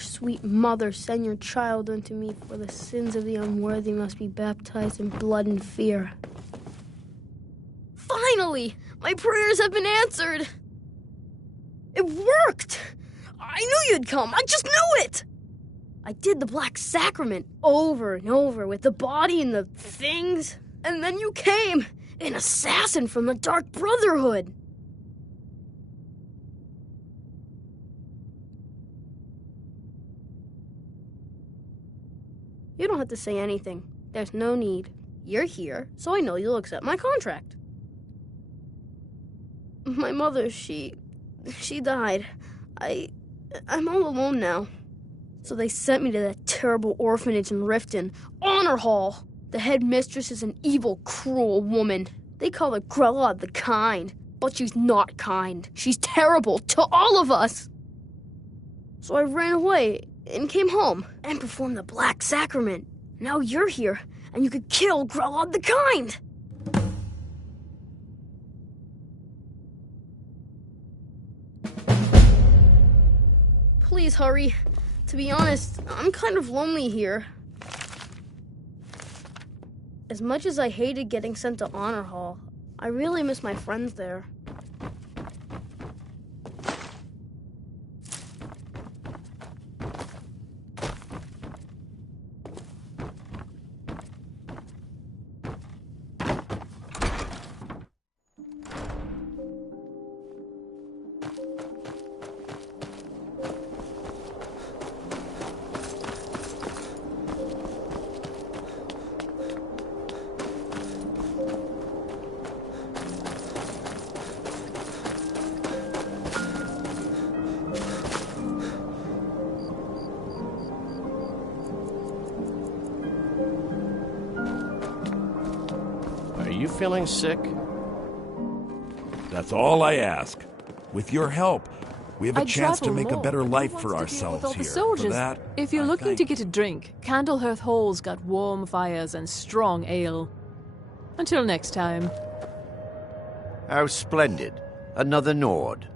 send your child unto me, for the sins of the unworthy must be baptized in blood and fear. Finally! My prayers have been answered! It worked! I knew you'd come, I just knew it! I did the Black Sacrament over and over with the body and the things, and then you came, an assassin from the Dark Brotherhood! You don't have to say anything. There's no need. You're here, so I know you'll accept my contract. My mother, she died. I'm all alone now. So they sent me to that terrible orphanage in Riften, Honor Hall. The head mistress is an evil, cruel woman. They call her Grella the Kind, but she's not kind. She's terrible to all of us. So I ran away and came home and performed the Black Sacrament. Now you're here, and you could kill Grella the Kind. Please hurry. To be honest, I'm kind of lonely here. As much as I hated getting sent to Honor Hall, I really miss my friends there. you feeling sick? That's all I ask. With your help, we have a I'd chance to travel make a more, better but who life wants for to deal ourselves with all here. the soldiers? For that, If you're I looking thank to get a drink, Candlehearth Hall's got warm fires and strong ale. Until next time. How splendid. Another Nord.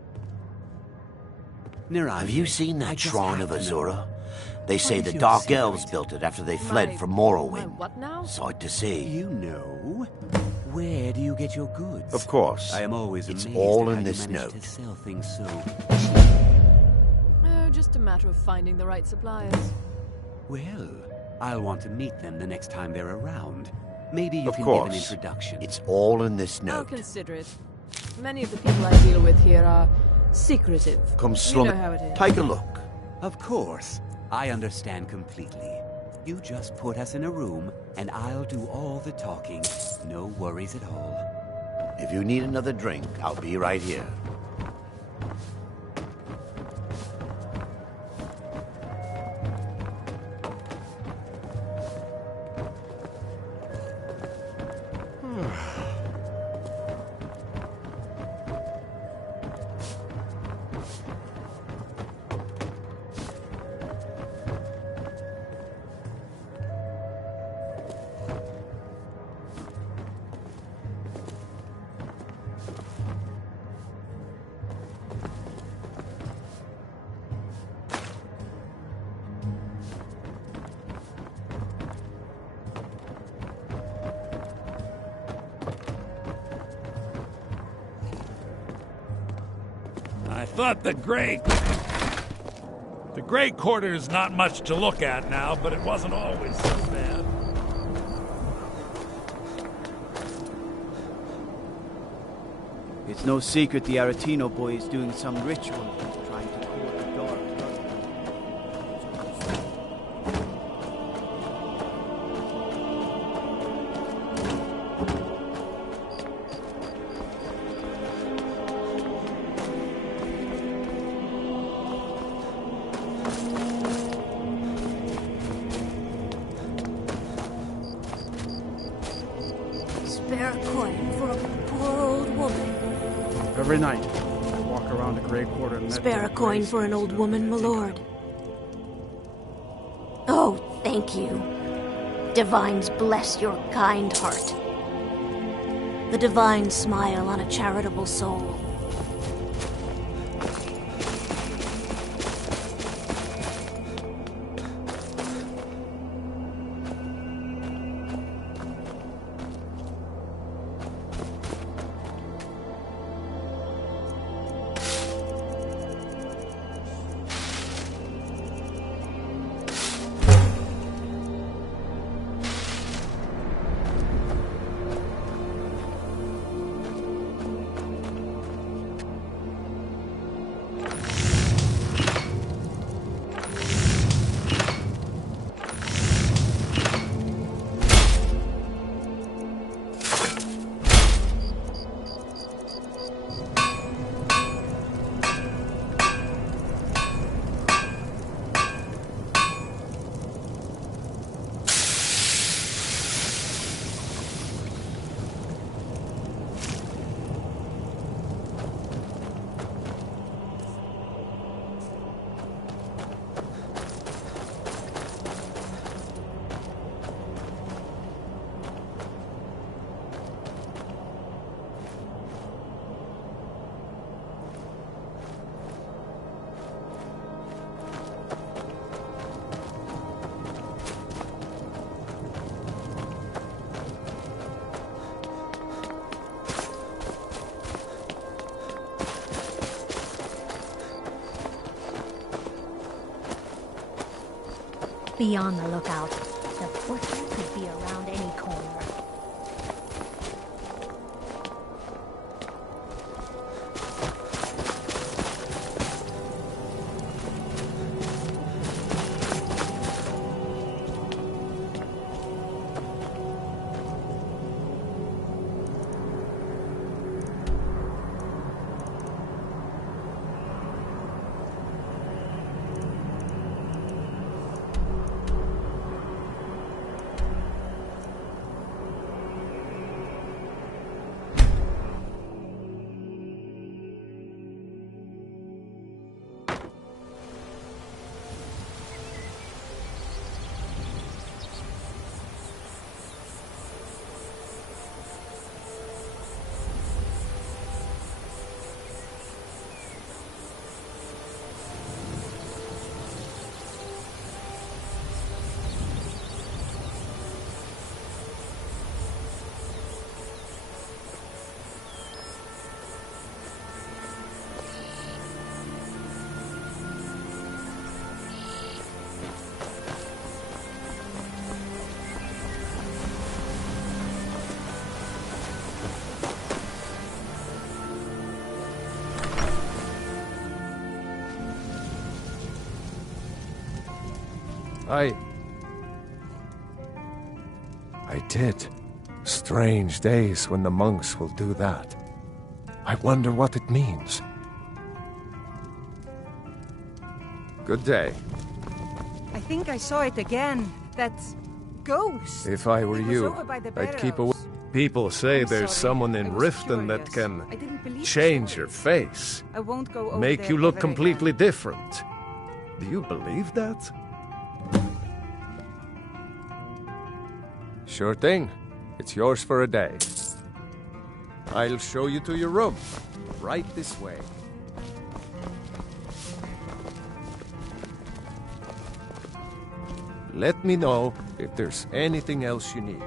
Have you seen that shrine of Azura? They say the Dark Elves built it after they fled from Morrowind. What now? Sight to see. You know? Where do you get your goods? Of course. I am always It's amazed all at in how this you manage note. to sell things so Oh, just a matter of finding the right suppliers. well. I'll want to meet them the next time they're around. Maybe you Of can course. give an introduction. It's all in this I'll note. consider it. Many of the people I deal with here are secretive. Come You slum know how it is. Take a look. Of course. I understand completely. You just put us in a room, and I'll do all the talking. No worries at all. If you need another drink, I'll be right here. I thought the Great Quarter's not much to look at now, but it wasn't always so bad. It's no secret the Aretino boy is doing some ritual trying to cool the dark. Spare a coin for a poor old woman. Every night, I walk around the Grey Quarter and Spare a coin for an old woman, my lord. Oh, thank you. Divines bless your kind heart. The divine smile on a charitable soul. Be on the lookout. The butcher could be around any corner. I did. Strange days when the monks will do that. I wonder what it means. Good day. I think I saw it again. That ghost. If I were It was you, over by the I'd keep away. barrows. People say I'm there's sorry. someone I in was Riften that curious. can I didn't believe the change your stories. face. I won't go over Make there you look ever completely again. different. Do you believe that? Sure thing. It's yours for a day. I'll show you to your room. Right this way. Let me know if there's anything else you need.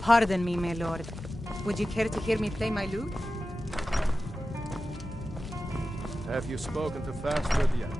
Pardon me, my lord. Would you care to hear me play my lute? Have you spoken to Fastred yet?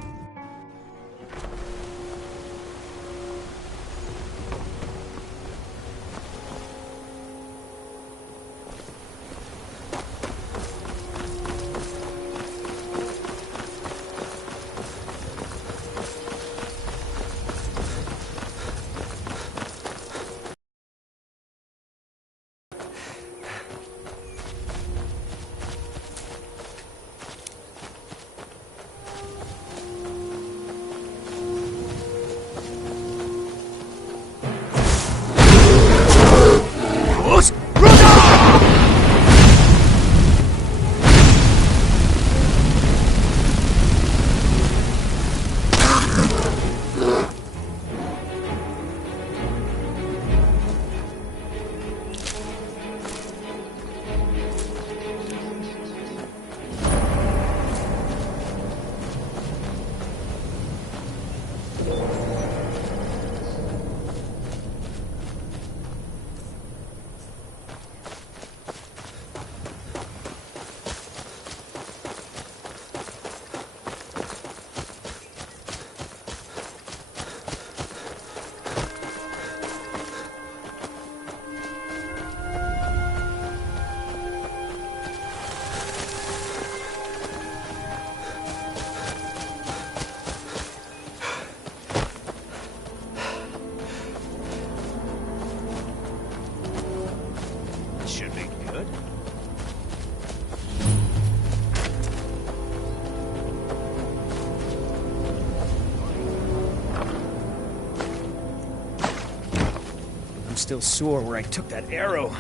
Should be good. I'm still sore where I took that arrow.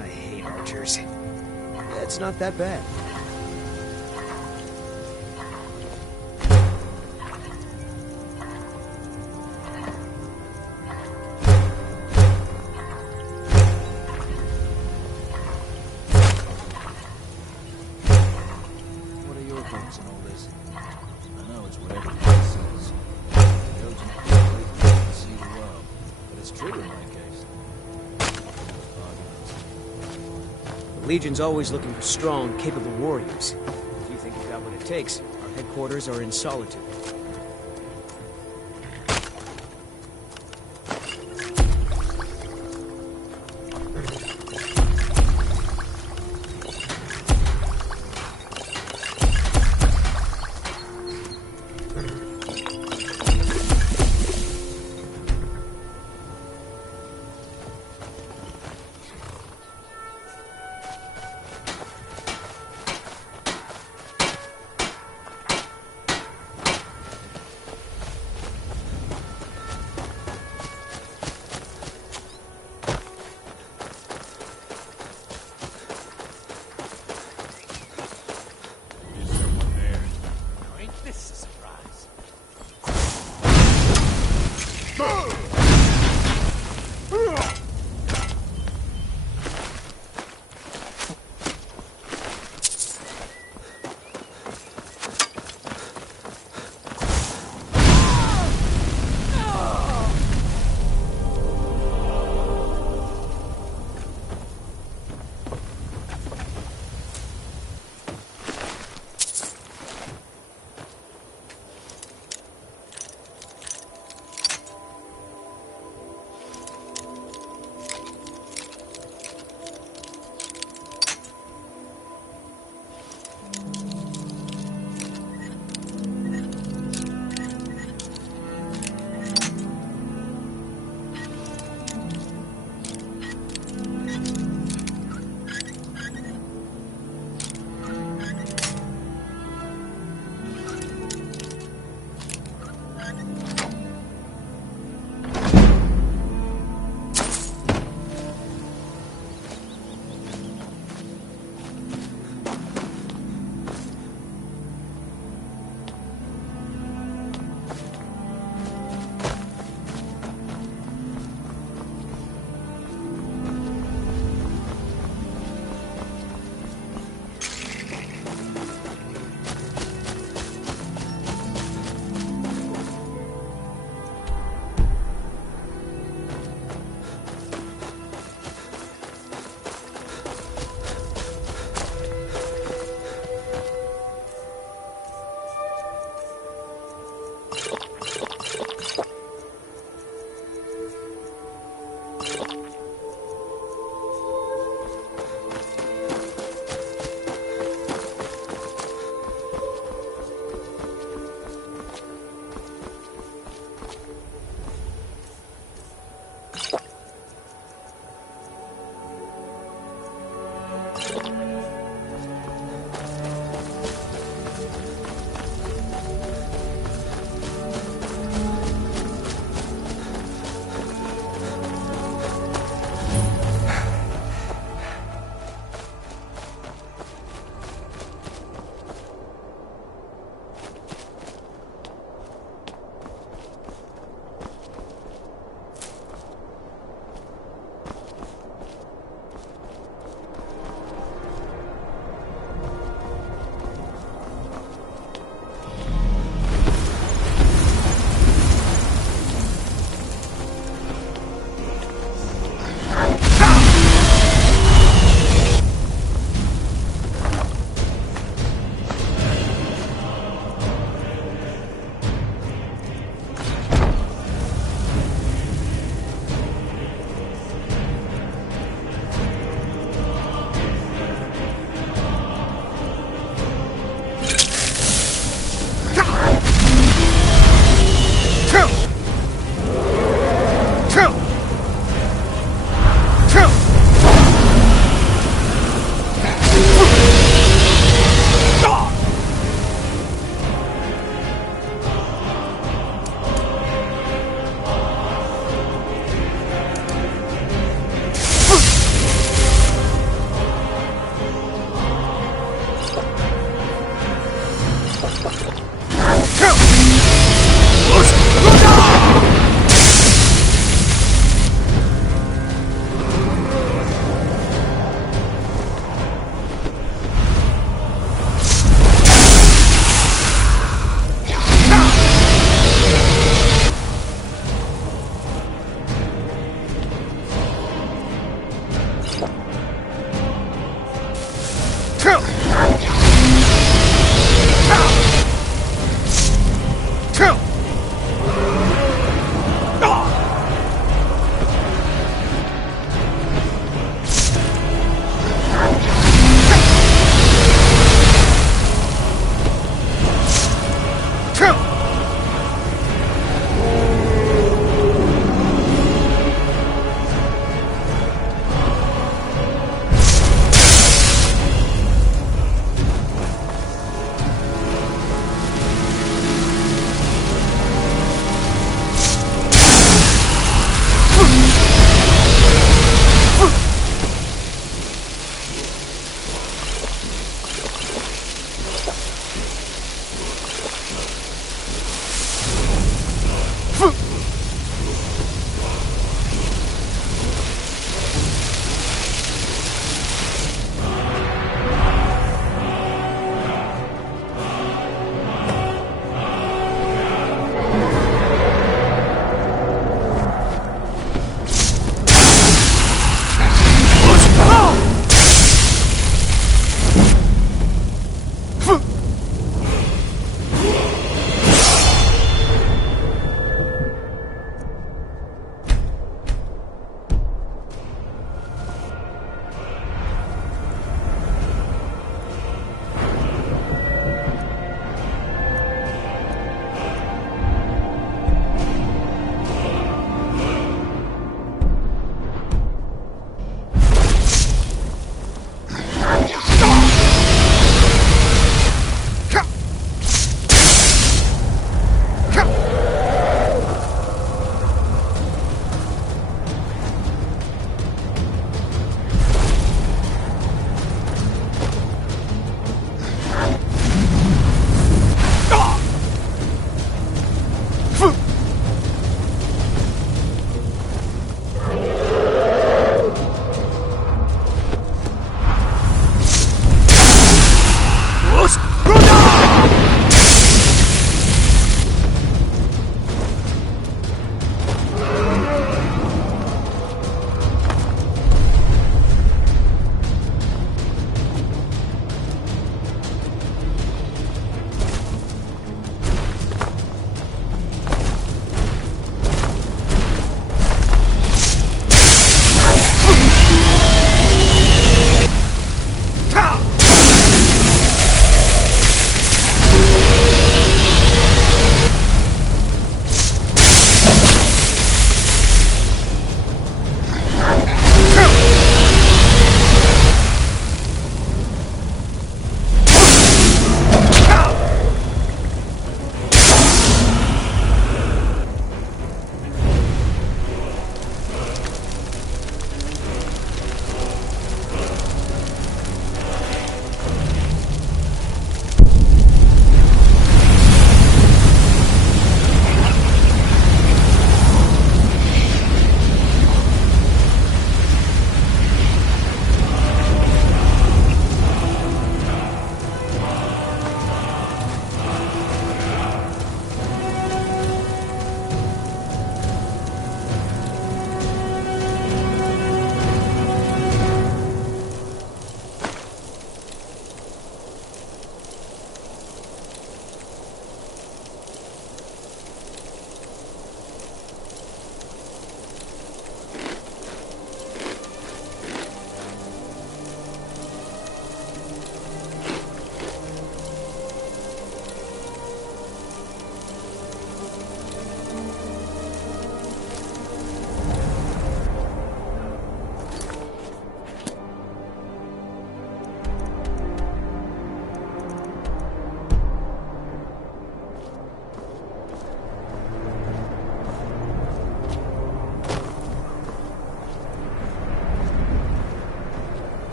I hate archers. It's not that bad. What are your thoughts on all this? I know it's what everybody says. Go to the place and see the world. But it's true in my case. The Legion's always looking for strong, capable warriors. If you think you've got what it takes, our headquarters are in Solitude.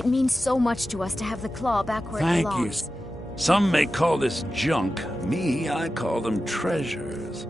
It means so much to us to have the claw back where it Thank you. belongs. Some may call this junk. Me, I call them treasures.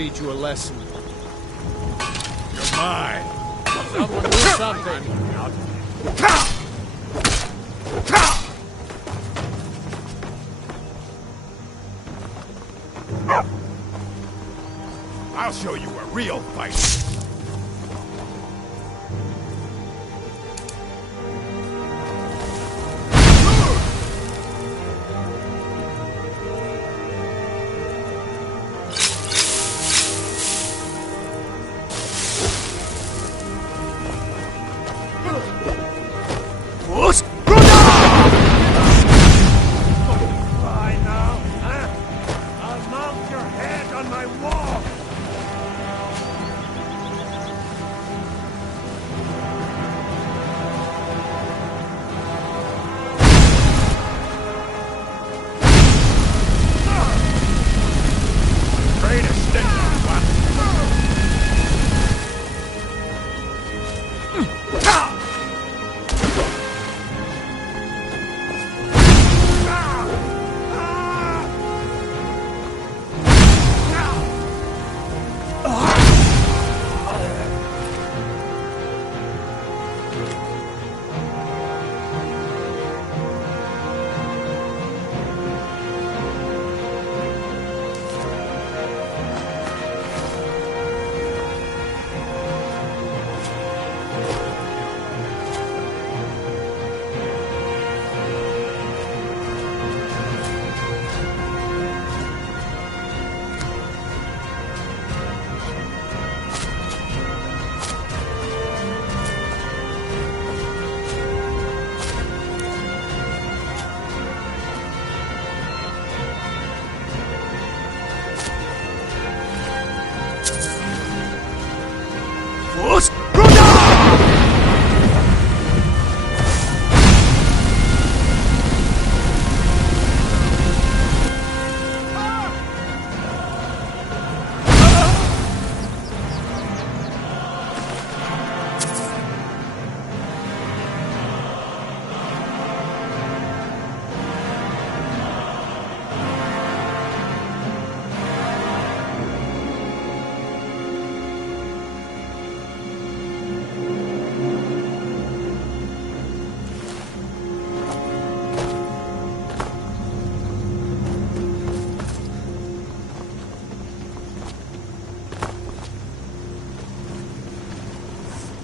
Teach you a lesson. You're mine. Someone do something. I'll show you a real fight.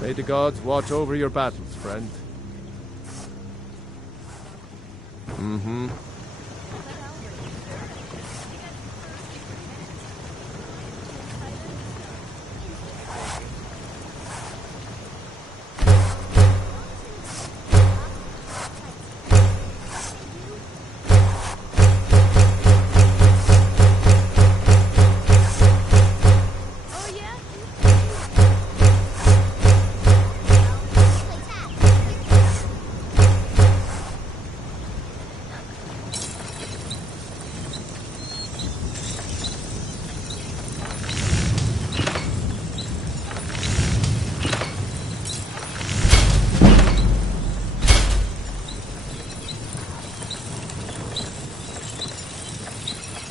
May the gods watch over your battles, friend. Mm-hmm.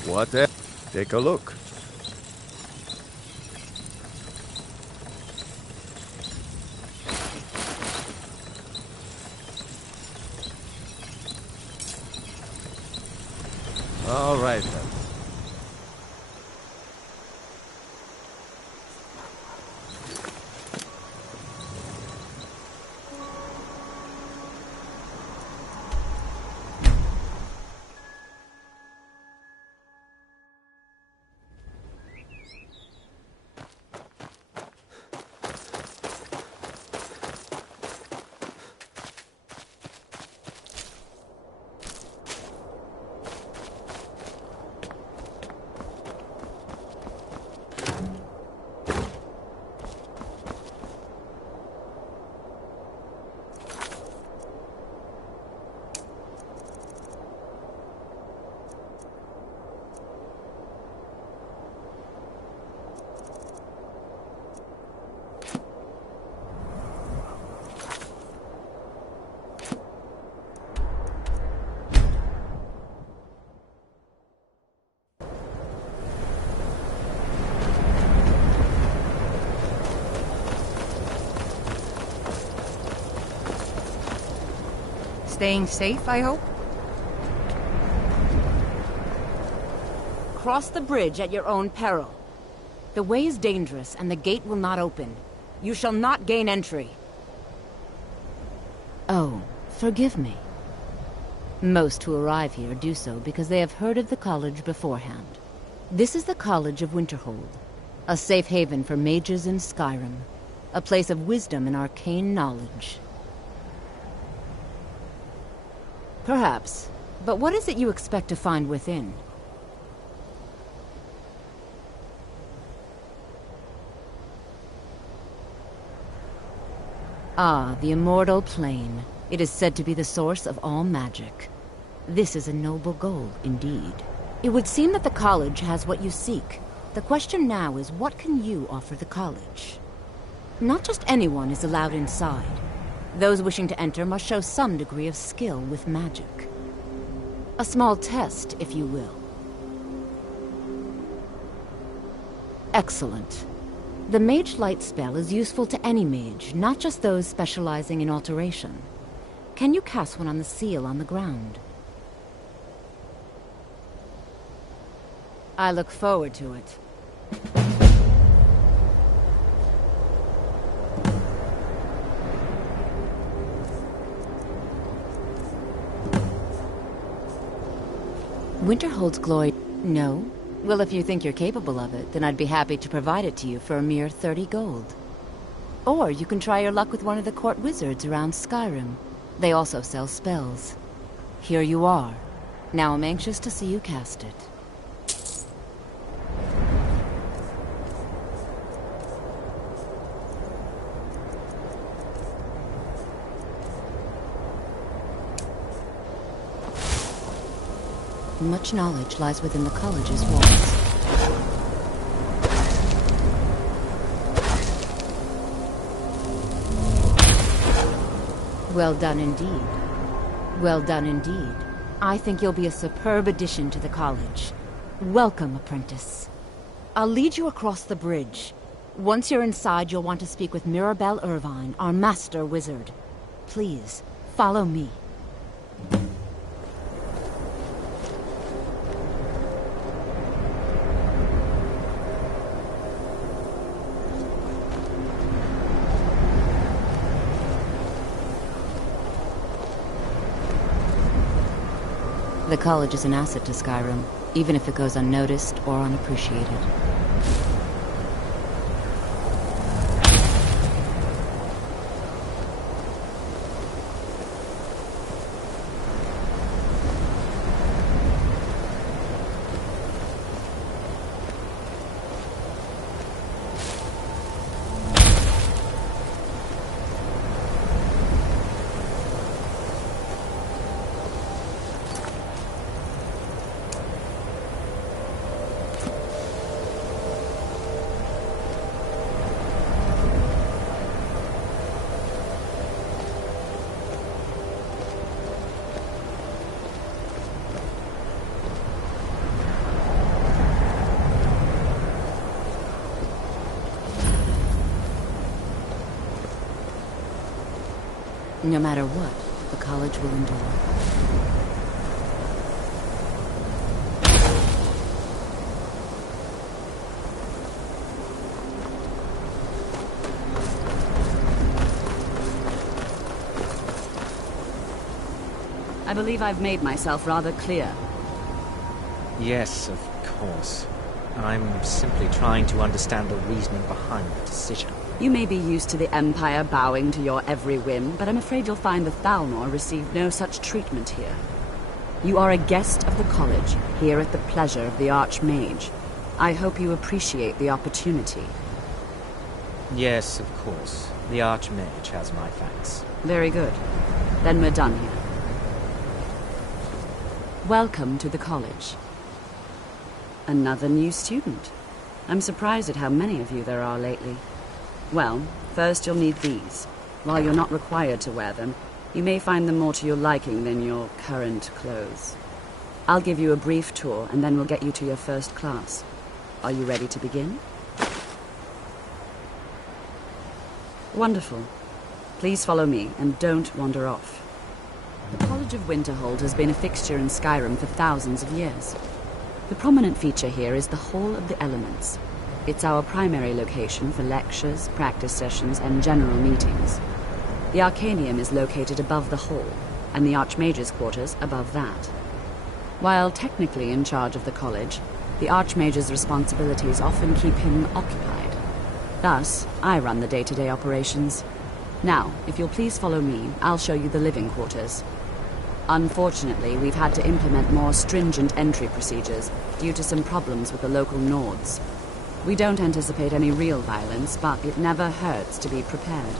What the? Take a look. All right then. Staying safe, I hope? Cross the bridge at your own peril. The way is dangerous, and the gate will not open. You shall not gain entry. Oh, forgive me. Most who arrive here do so because they have heard of the college beforehand. This is the College of Winterhold, a safe haven for mages in Skyrim, a place of wisdom and arcane knowledge. Perhaps, but what is it you expect to find within? Ah, the immortal plane. It is said to be the source of all magic. This is a noble goal, indeed. It would seem that the college has what you seek. The question now is, what can you offer the college? Not just anyone is allowed inside. Those wishing to enter must show some degree of skill with magic. A small test, if you will. Excellent. The Mage Light spell is useful to any mage, not just those specializing in alteration. Can you cast one on the seal on the ground? I look forward to it. Winterhold's glory... No? Well, if you think you're capable of it, then I'd be happy to provide it to you for a mere 30 gold. Or you can try your luck with one of the court wizards around Skyrim. They also sell spells. Here you are. Now I'm anxious to see you cast it. Much knowledge lies within the college's walls. Well done indeed. Well done indeed. I think you'll be a superb addition to the college. Welcome, apprentice. I'll lead you across the bridge. Once you're inside, you'll want to speak with Mirabelle Irvine, our master wizard. Please, follow me. The college is an asset to Skyrim, even if it goes unnoticed or unappreciated. No matter what, the college will endure. I believe I've made myself rather clear. Yes, of course. I'm simply trying to understand the reasoning behind the decision. You may be used to the Empire bowing to your every whim, but I'm afraid you'll find the Thalmor receive no such treatment here. You are a guest of the college, here at the pleasure of the Archmage. I hope you appreciate the opportunity. Yes, of course. The Archmage has my thanks. Very good. Then we're done here. Welcome to the college. Another new student. I'm surprised at how many of you there are lately. Well, first you'll need these. While you're not required to wear them, you may find them more to your liking than your current clothes. I'll give you a brief tour, and then we'll get you to your first class. Are you ready to begin? Wonderful. Please follow me, and don't wander off. The College of Winterhold has been a fixture in Skyrim for thousands of years. The prominent feature here is the Hall of the Elements. It's our primary location for lectures, practice sessions, and general meetings. The Arcanium is located above the hall, and the Archmage's quarters above that. While technically in charge of the college, the Archmage's responsibilities often keep him occupied. Thus, I run the day-to-day operations. Now, if you'll please follow me, I'll show you the living quarters. Unfortunately, we've had to implement more stringent entry procedures due to some problems with the local Nords. We don't anticipate any real violence, but it never hurts to be prepared.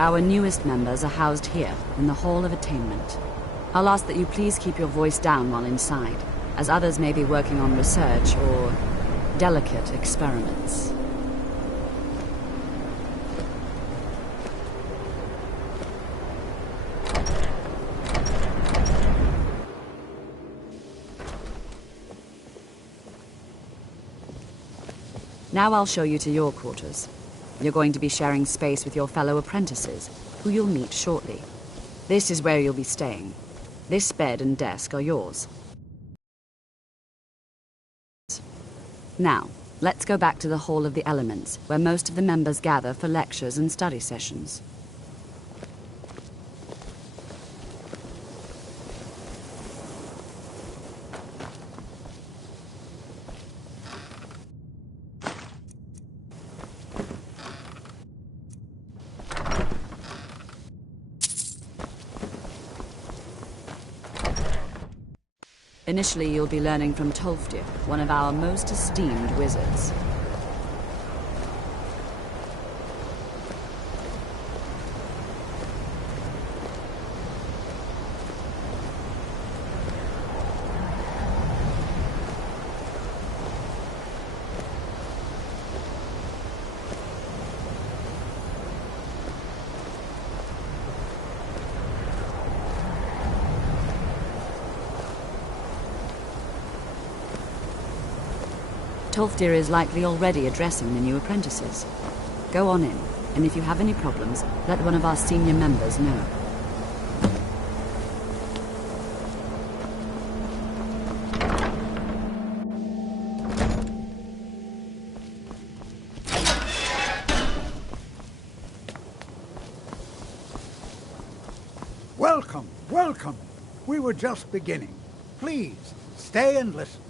Our newest members are housed here, in the Hall of Attainment. I'll ask that you please keep your voice down while inside, as others may be working on research or delicate experiments. Now I'll show you to your quarters. You're going to be sharing space with your fellow apprentices, who you'll meet shortly. This is where you'll be staying. This bed and desk are yours. Now, let's go back to the Hall of the Elements, where most of the members gather for lectures and study sessions. Initially, you'll be learning from Tolfdir, one of our most esteemed wizards. Tolfdir is likely already addressing the new apprentices. Go on in, and if you have any problems, let one of our senior members know. Welcome, welcome. We were just beginning. Please, stay and listen.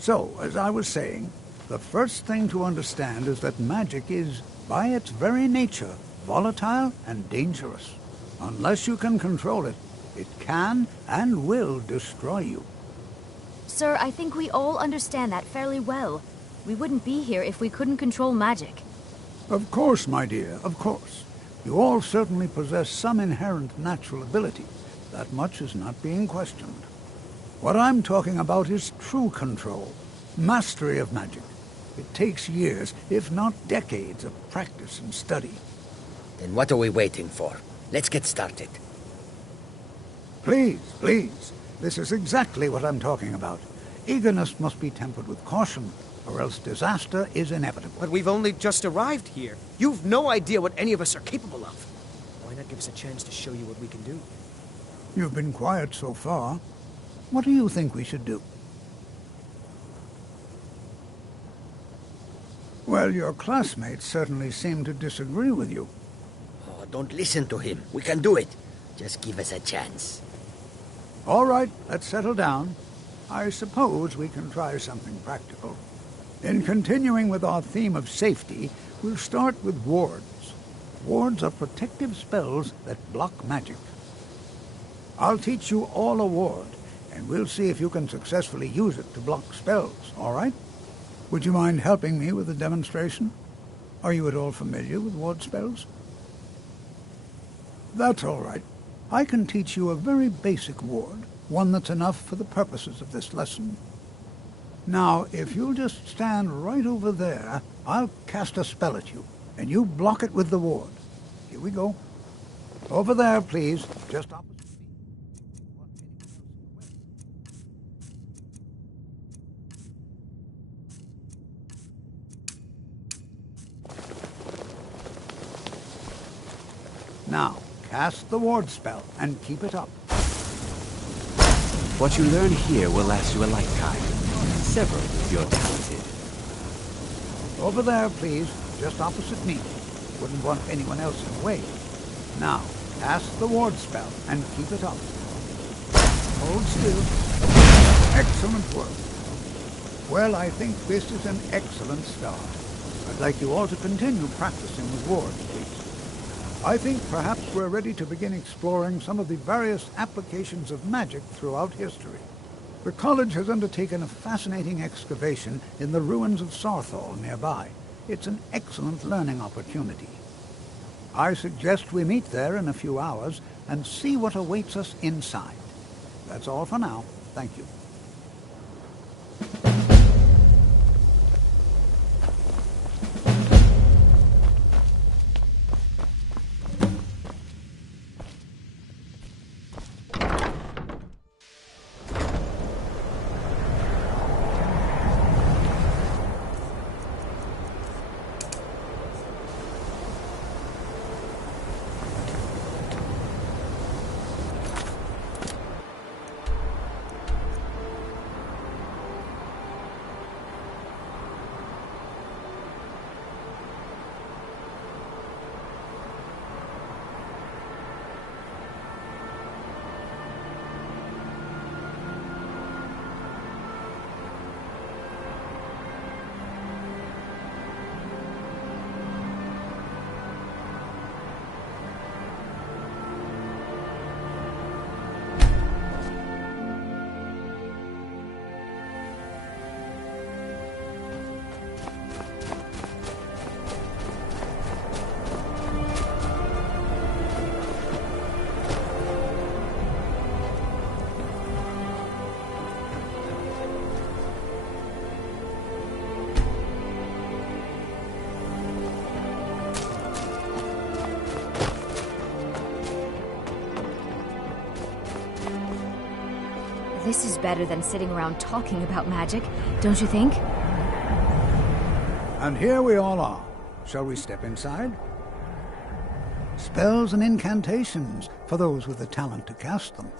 So, as I was saying, the first thing to understand is that magic is, by its very nature, volatile and dangerous. Unless you can control it, it can and will destroy you. Sir, I think we all understand that fairly well. We wouldn't be here if we couldn't control magic. Of course, my dear, of course. You all certainly possess some inherent natural ability. That much is not being questioned. What I'm talking about is true control, mastery of magic. It takes years, if not decades, of practice and study. Then what are we waiting for? Let's get started. Please, please. This is exactly what I'm talking about. Eagerness must be tempered with caution, or else disaster is inevitable. But we've only just arrived here. You've no idea what any of us are capable of. Why not give us a chance to show you what we can do? You've been quiet so far. What do you think we should do? Well, your classmates certainly seem to disagree with you. Oh, don't listen to him. We can do it. Just give us a chance. All right, let's settle down. I suppose we can try something practical. In continuing with our theme of safety, we'll start with wards. Wards are protective spells that block magic. I'll teach you all a ward, and we'll see if you can successfully use it to block spells, all right? Would you mind helping me with the demonstration? Are you at all familiar with ward spells? That's all right. I can teach you a very basic ward, one that's enough for the purposes of this lesson. Now, if you'll just stand right over there, I'll cast a spell at you, and you block it with the ward. Here we go. Over there, please, just opposite. Now, cast the ward spell and keep it up. What you learn here will last you a lifetime. Several if you're talented. Over there, please, just opposite me. Wouldn't want anyone else in the way. Now, cast the ward spell and keep it up. Hold still. Excellent work. Well, I think this is an excellent start. I'd like you all to continue practicing with wards, please. I think perhaps we're ready to begin exploring some of the various applications of magic throughout history. The college has undertaken a fascinating excavation in the ruins of Sarthal nearby. It's an excellent learning opportunity. I suggest we meet there in a few hours and see what awaits us inside. That's all for now. Thank you. This is better than sitting around talking about magic, don't you think? And here we all are. Shall we step inside? Spells and incantations for those with the talent to cast them.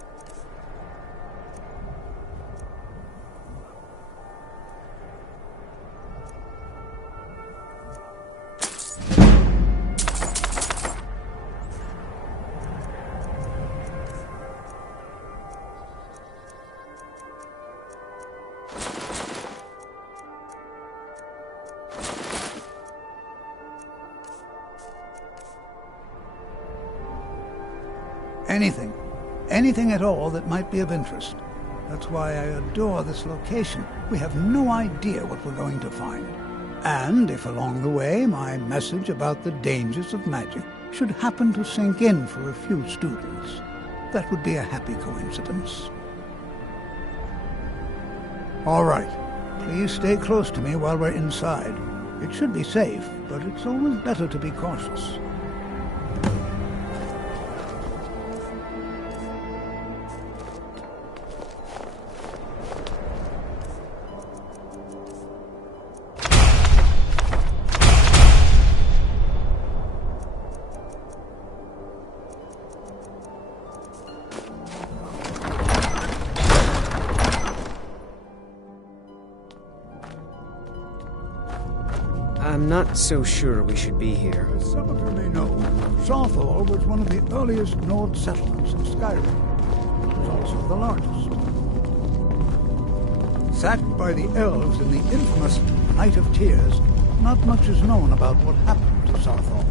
Anything at all that might be of interest. That's why I adore this location. We have no idea what we're going to find. And if along the way my message about the dangers of magic should happen to sink in for a few students, that would be a happy coincidence. All right, please stay close to me while we're inside. It should be safe, but it's always better to be cautious. I'm not so sure we should be here. As some of you may know, Sarthor was one of the earliest Nord settlements in Skyrim. It was also the largest. Sacked by the elves in the infamous Night of Tears, not much is known about what happened to Sarthor.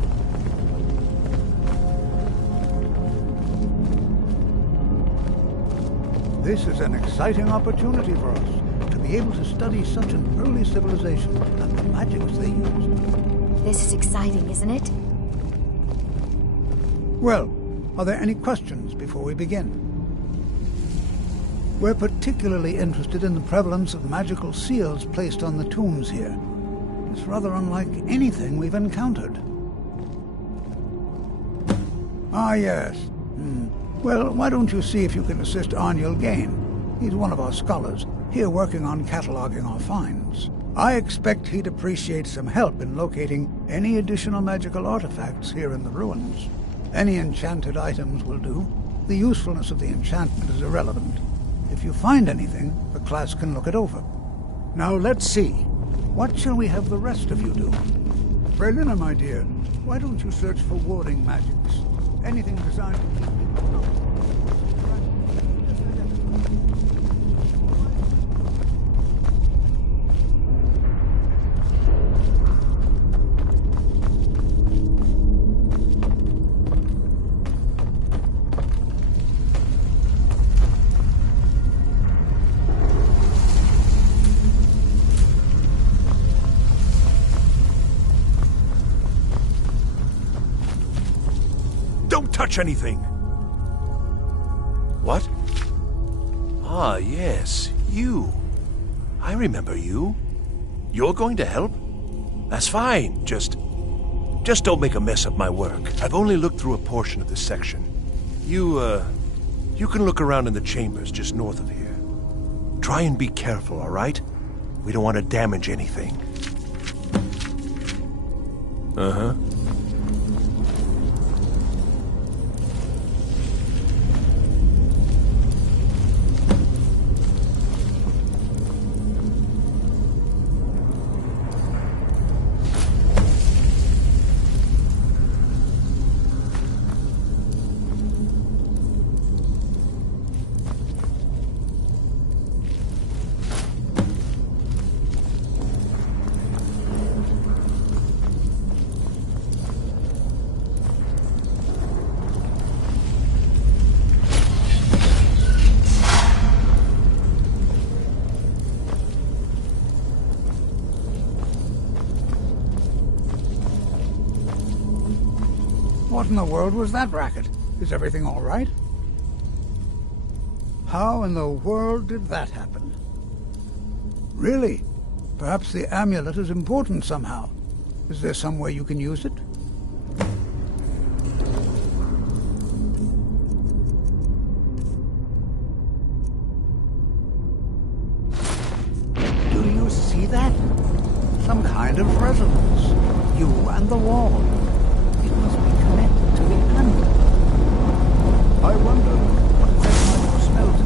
This is an exciting opportunity for us to be able to study such an early civilization and the magics they used. This is exciting, isn't it? Well, are there any questions before we begin? We're particularly interested in the prevalence of magical seals placed on the tombs here. It's rather unlike anything we've encountered. Ah, yes. Well, why don't you see if you can assist Arniel Gain? He's one of our scholars, here working on cataloging our finds. I expect he'd appreciate some help in locating any additional magical artifacts here in the ruins. Any enchanted items will do. The usefulness of the enchantment is irrelevant. If you find anything, the class can look it over. Now let's see. What shall we have the rest of you do? Frelina, my dear, why don't you search for warding magics? Anything designed to keep people out. Touch anything. What? Ah, yes, you. I remember you. You're going to help? That's fine. Just don't make a mess of my work. I've only looked through a portion of this section. You can look around in the chambers just north of here. Try and be careful, all right? We don't want to damage anything. Uh-huh. What in the world was that racket? Is everything all right? How in the world did that happen? Really? Perhaps the amulet is important somehow. Is there some way you can use it? Do you see that? Some kind of resonance. You and the wall. It must be connected to the anvil. I wonder what that might have smelled.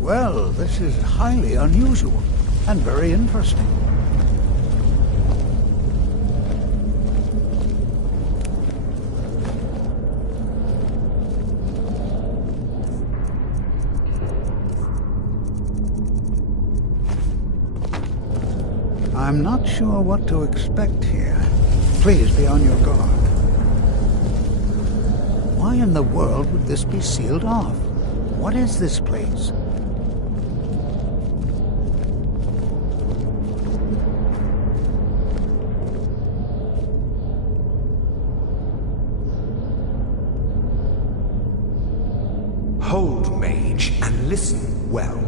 Well, this is highly unusual and very interesting. I'm not sure what to expect here. Please be on your guard. Why in the world would this be sealed off? What is this place? Hold, mage, and listen well.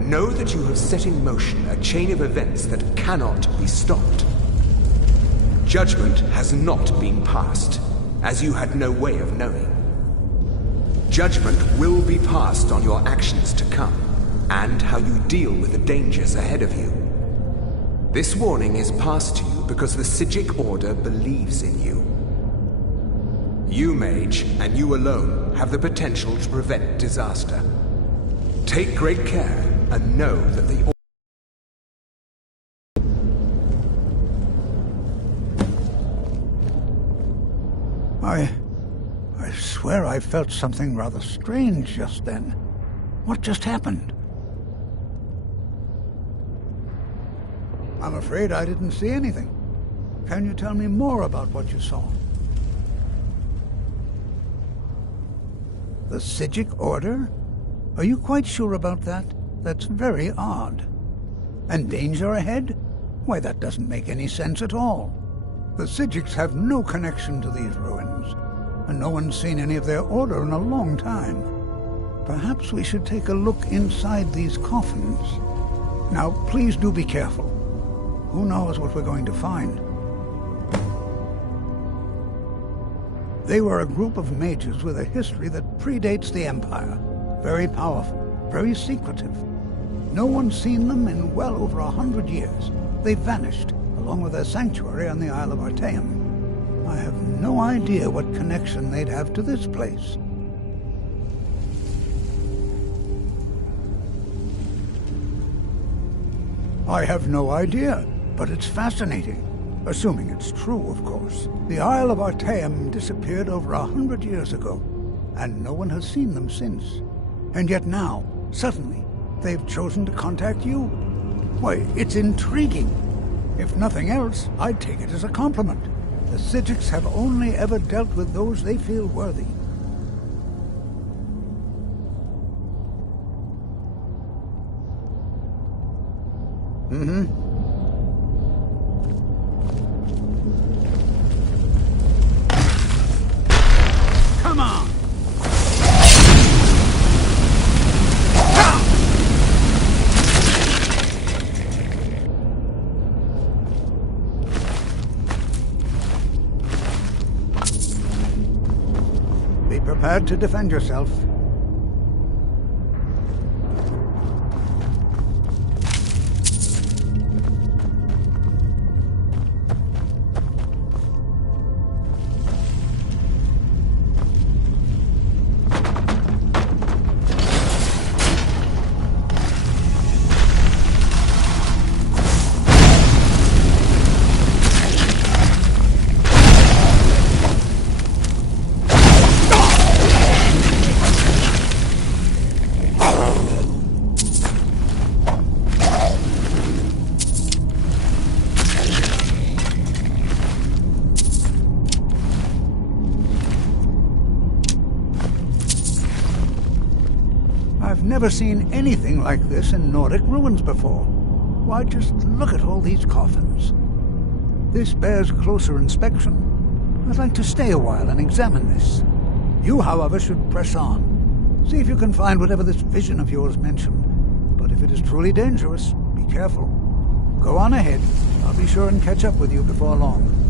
Know that you have set in motion a chain of events that cannot be stopped. Judgment has not been passed, as you had no way of knowing. Judgment will be passed on your actions to come, and how you deal with the dangers ahead of you. This warning is passed to you because the Psijic Order believes in you. You, mage, and you alone, have the potential to prevent disaster. Take great care, and know that the I swear I felt something rather strange just then. What just happened? I'm afraid I didn't see anything. Can you tell me more about what you saw? The Psijic Order? Are you quite sure about that? That's very odd. And danger ahead? Why, that doesn't make any sense at all. The Psijics have no connection to these ruins, and no one's seen any of their order in a long time. Perhaps we should take a look inside these coffins. Now, please do be careful. Who knows what we're going to find? They were a group of mages with a history that predates the Empire. Very powerful, very secretive. No one's seen them in well over 100 years. They vanished, along with their sanctuary on the Isle of Artaeum. I have no idea what connection they'd have to this place. I have no idea, but it's fascinating. Assuming it's true, of course. The Isle of Artaeum disappeared over 100 years ago, and no one has seen them since. And yet now, suddenly, they've chosen to contact you. Why, it's intriguing. If nothing else, I'd take it as a compliment. The Psijics have only ever dealt with those they feel worthy. Come on! Be prepared to defend yourself. I've never seen anything like this in Nordic ruins before. Why, just look at all these coffins. This bears closer inspection. I'd like to stay a while and examine this. You, however, should press on. See if you can find whatever this vision of yours mentioned. But if it is truly dangerous, be careful. Go on ahead. I'll be sure and catch up with you before long.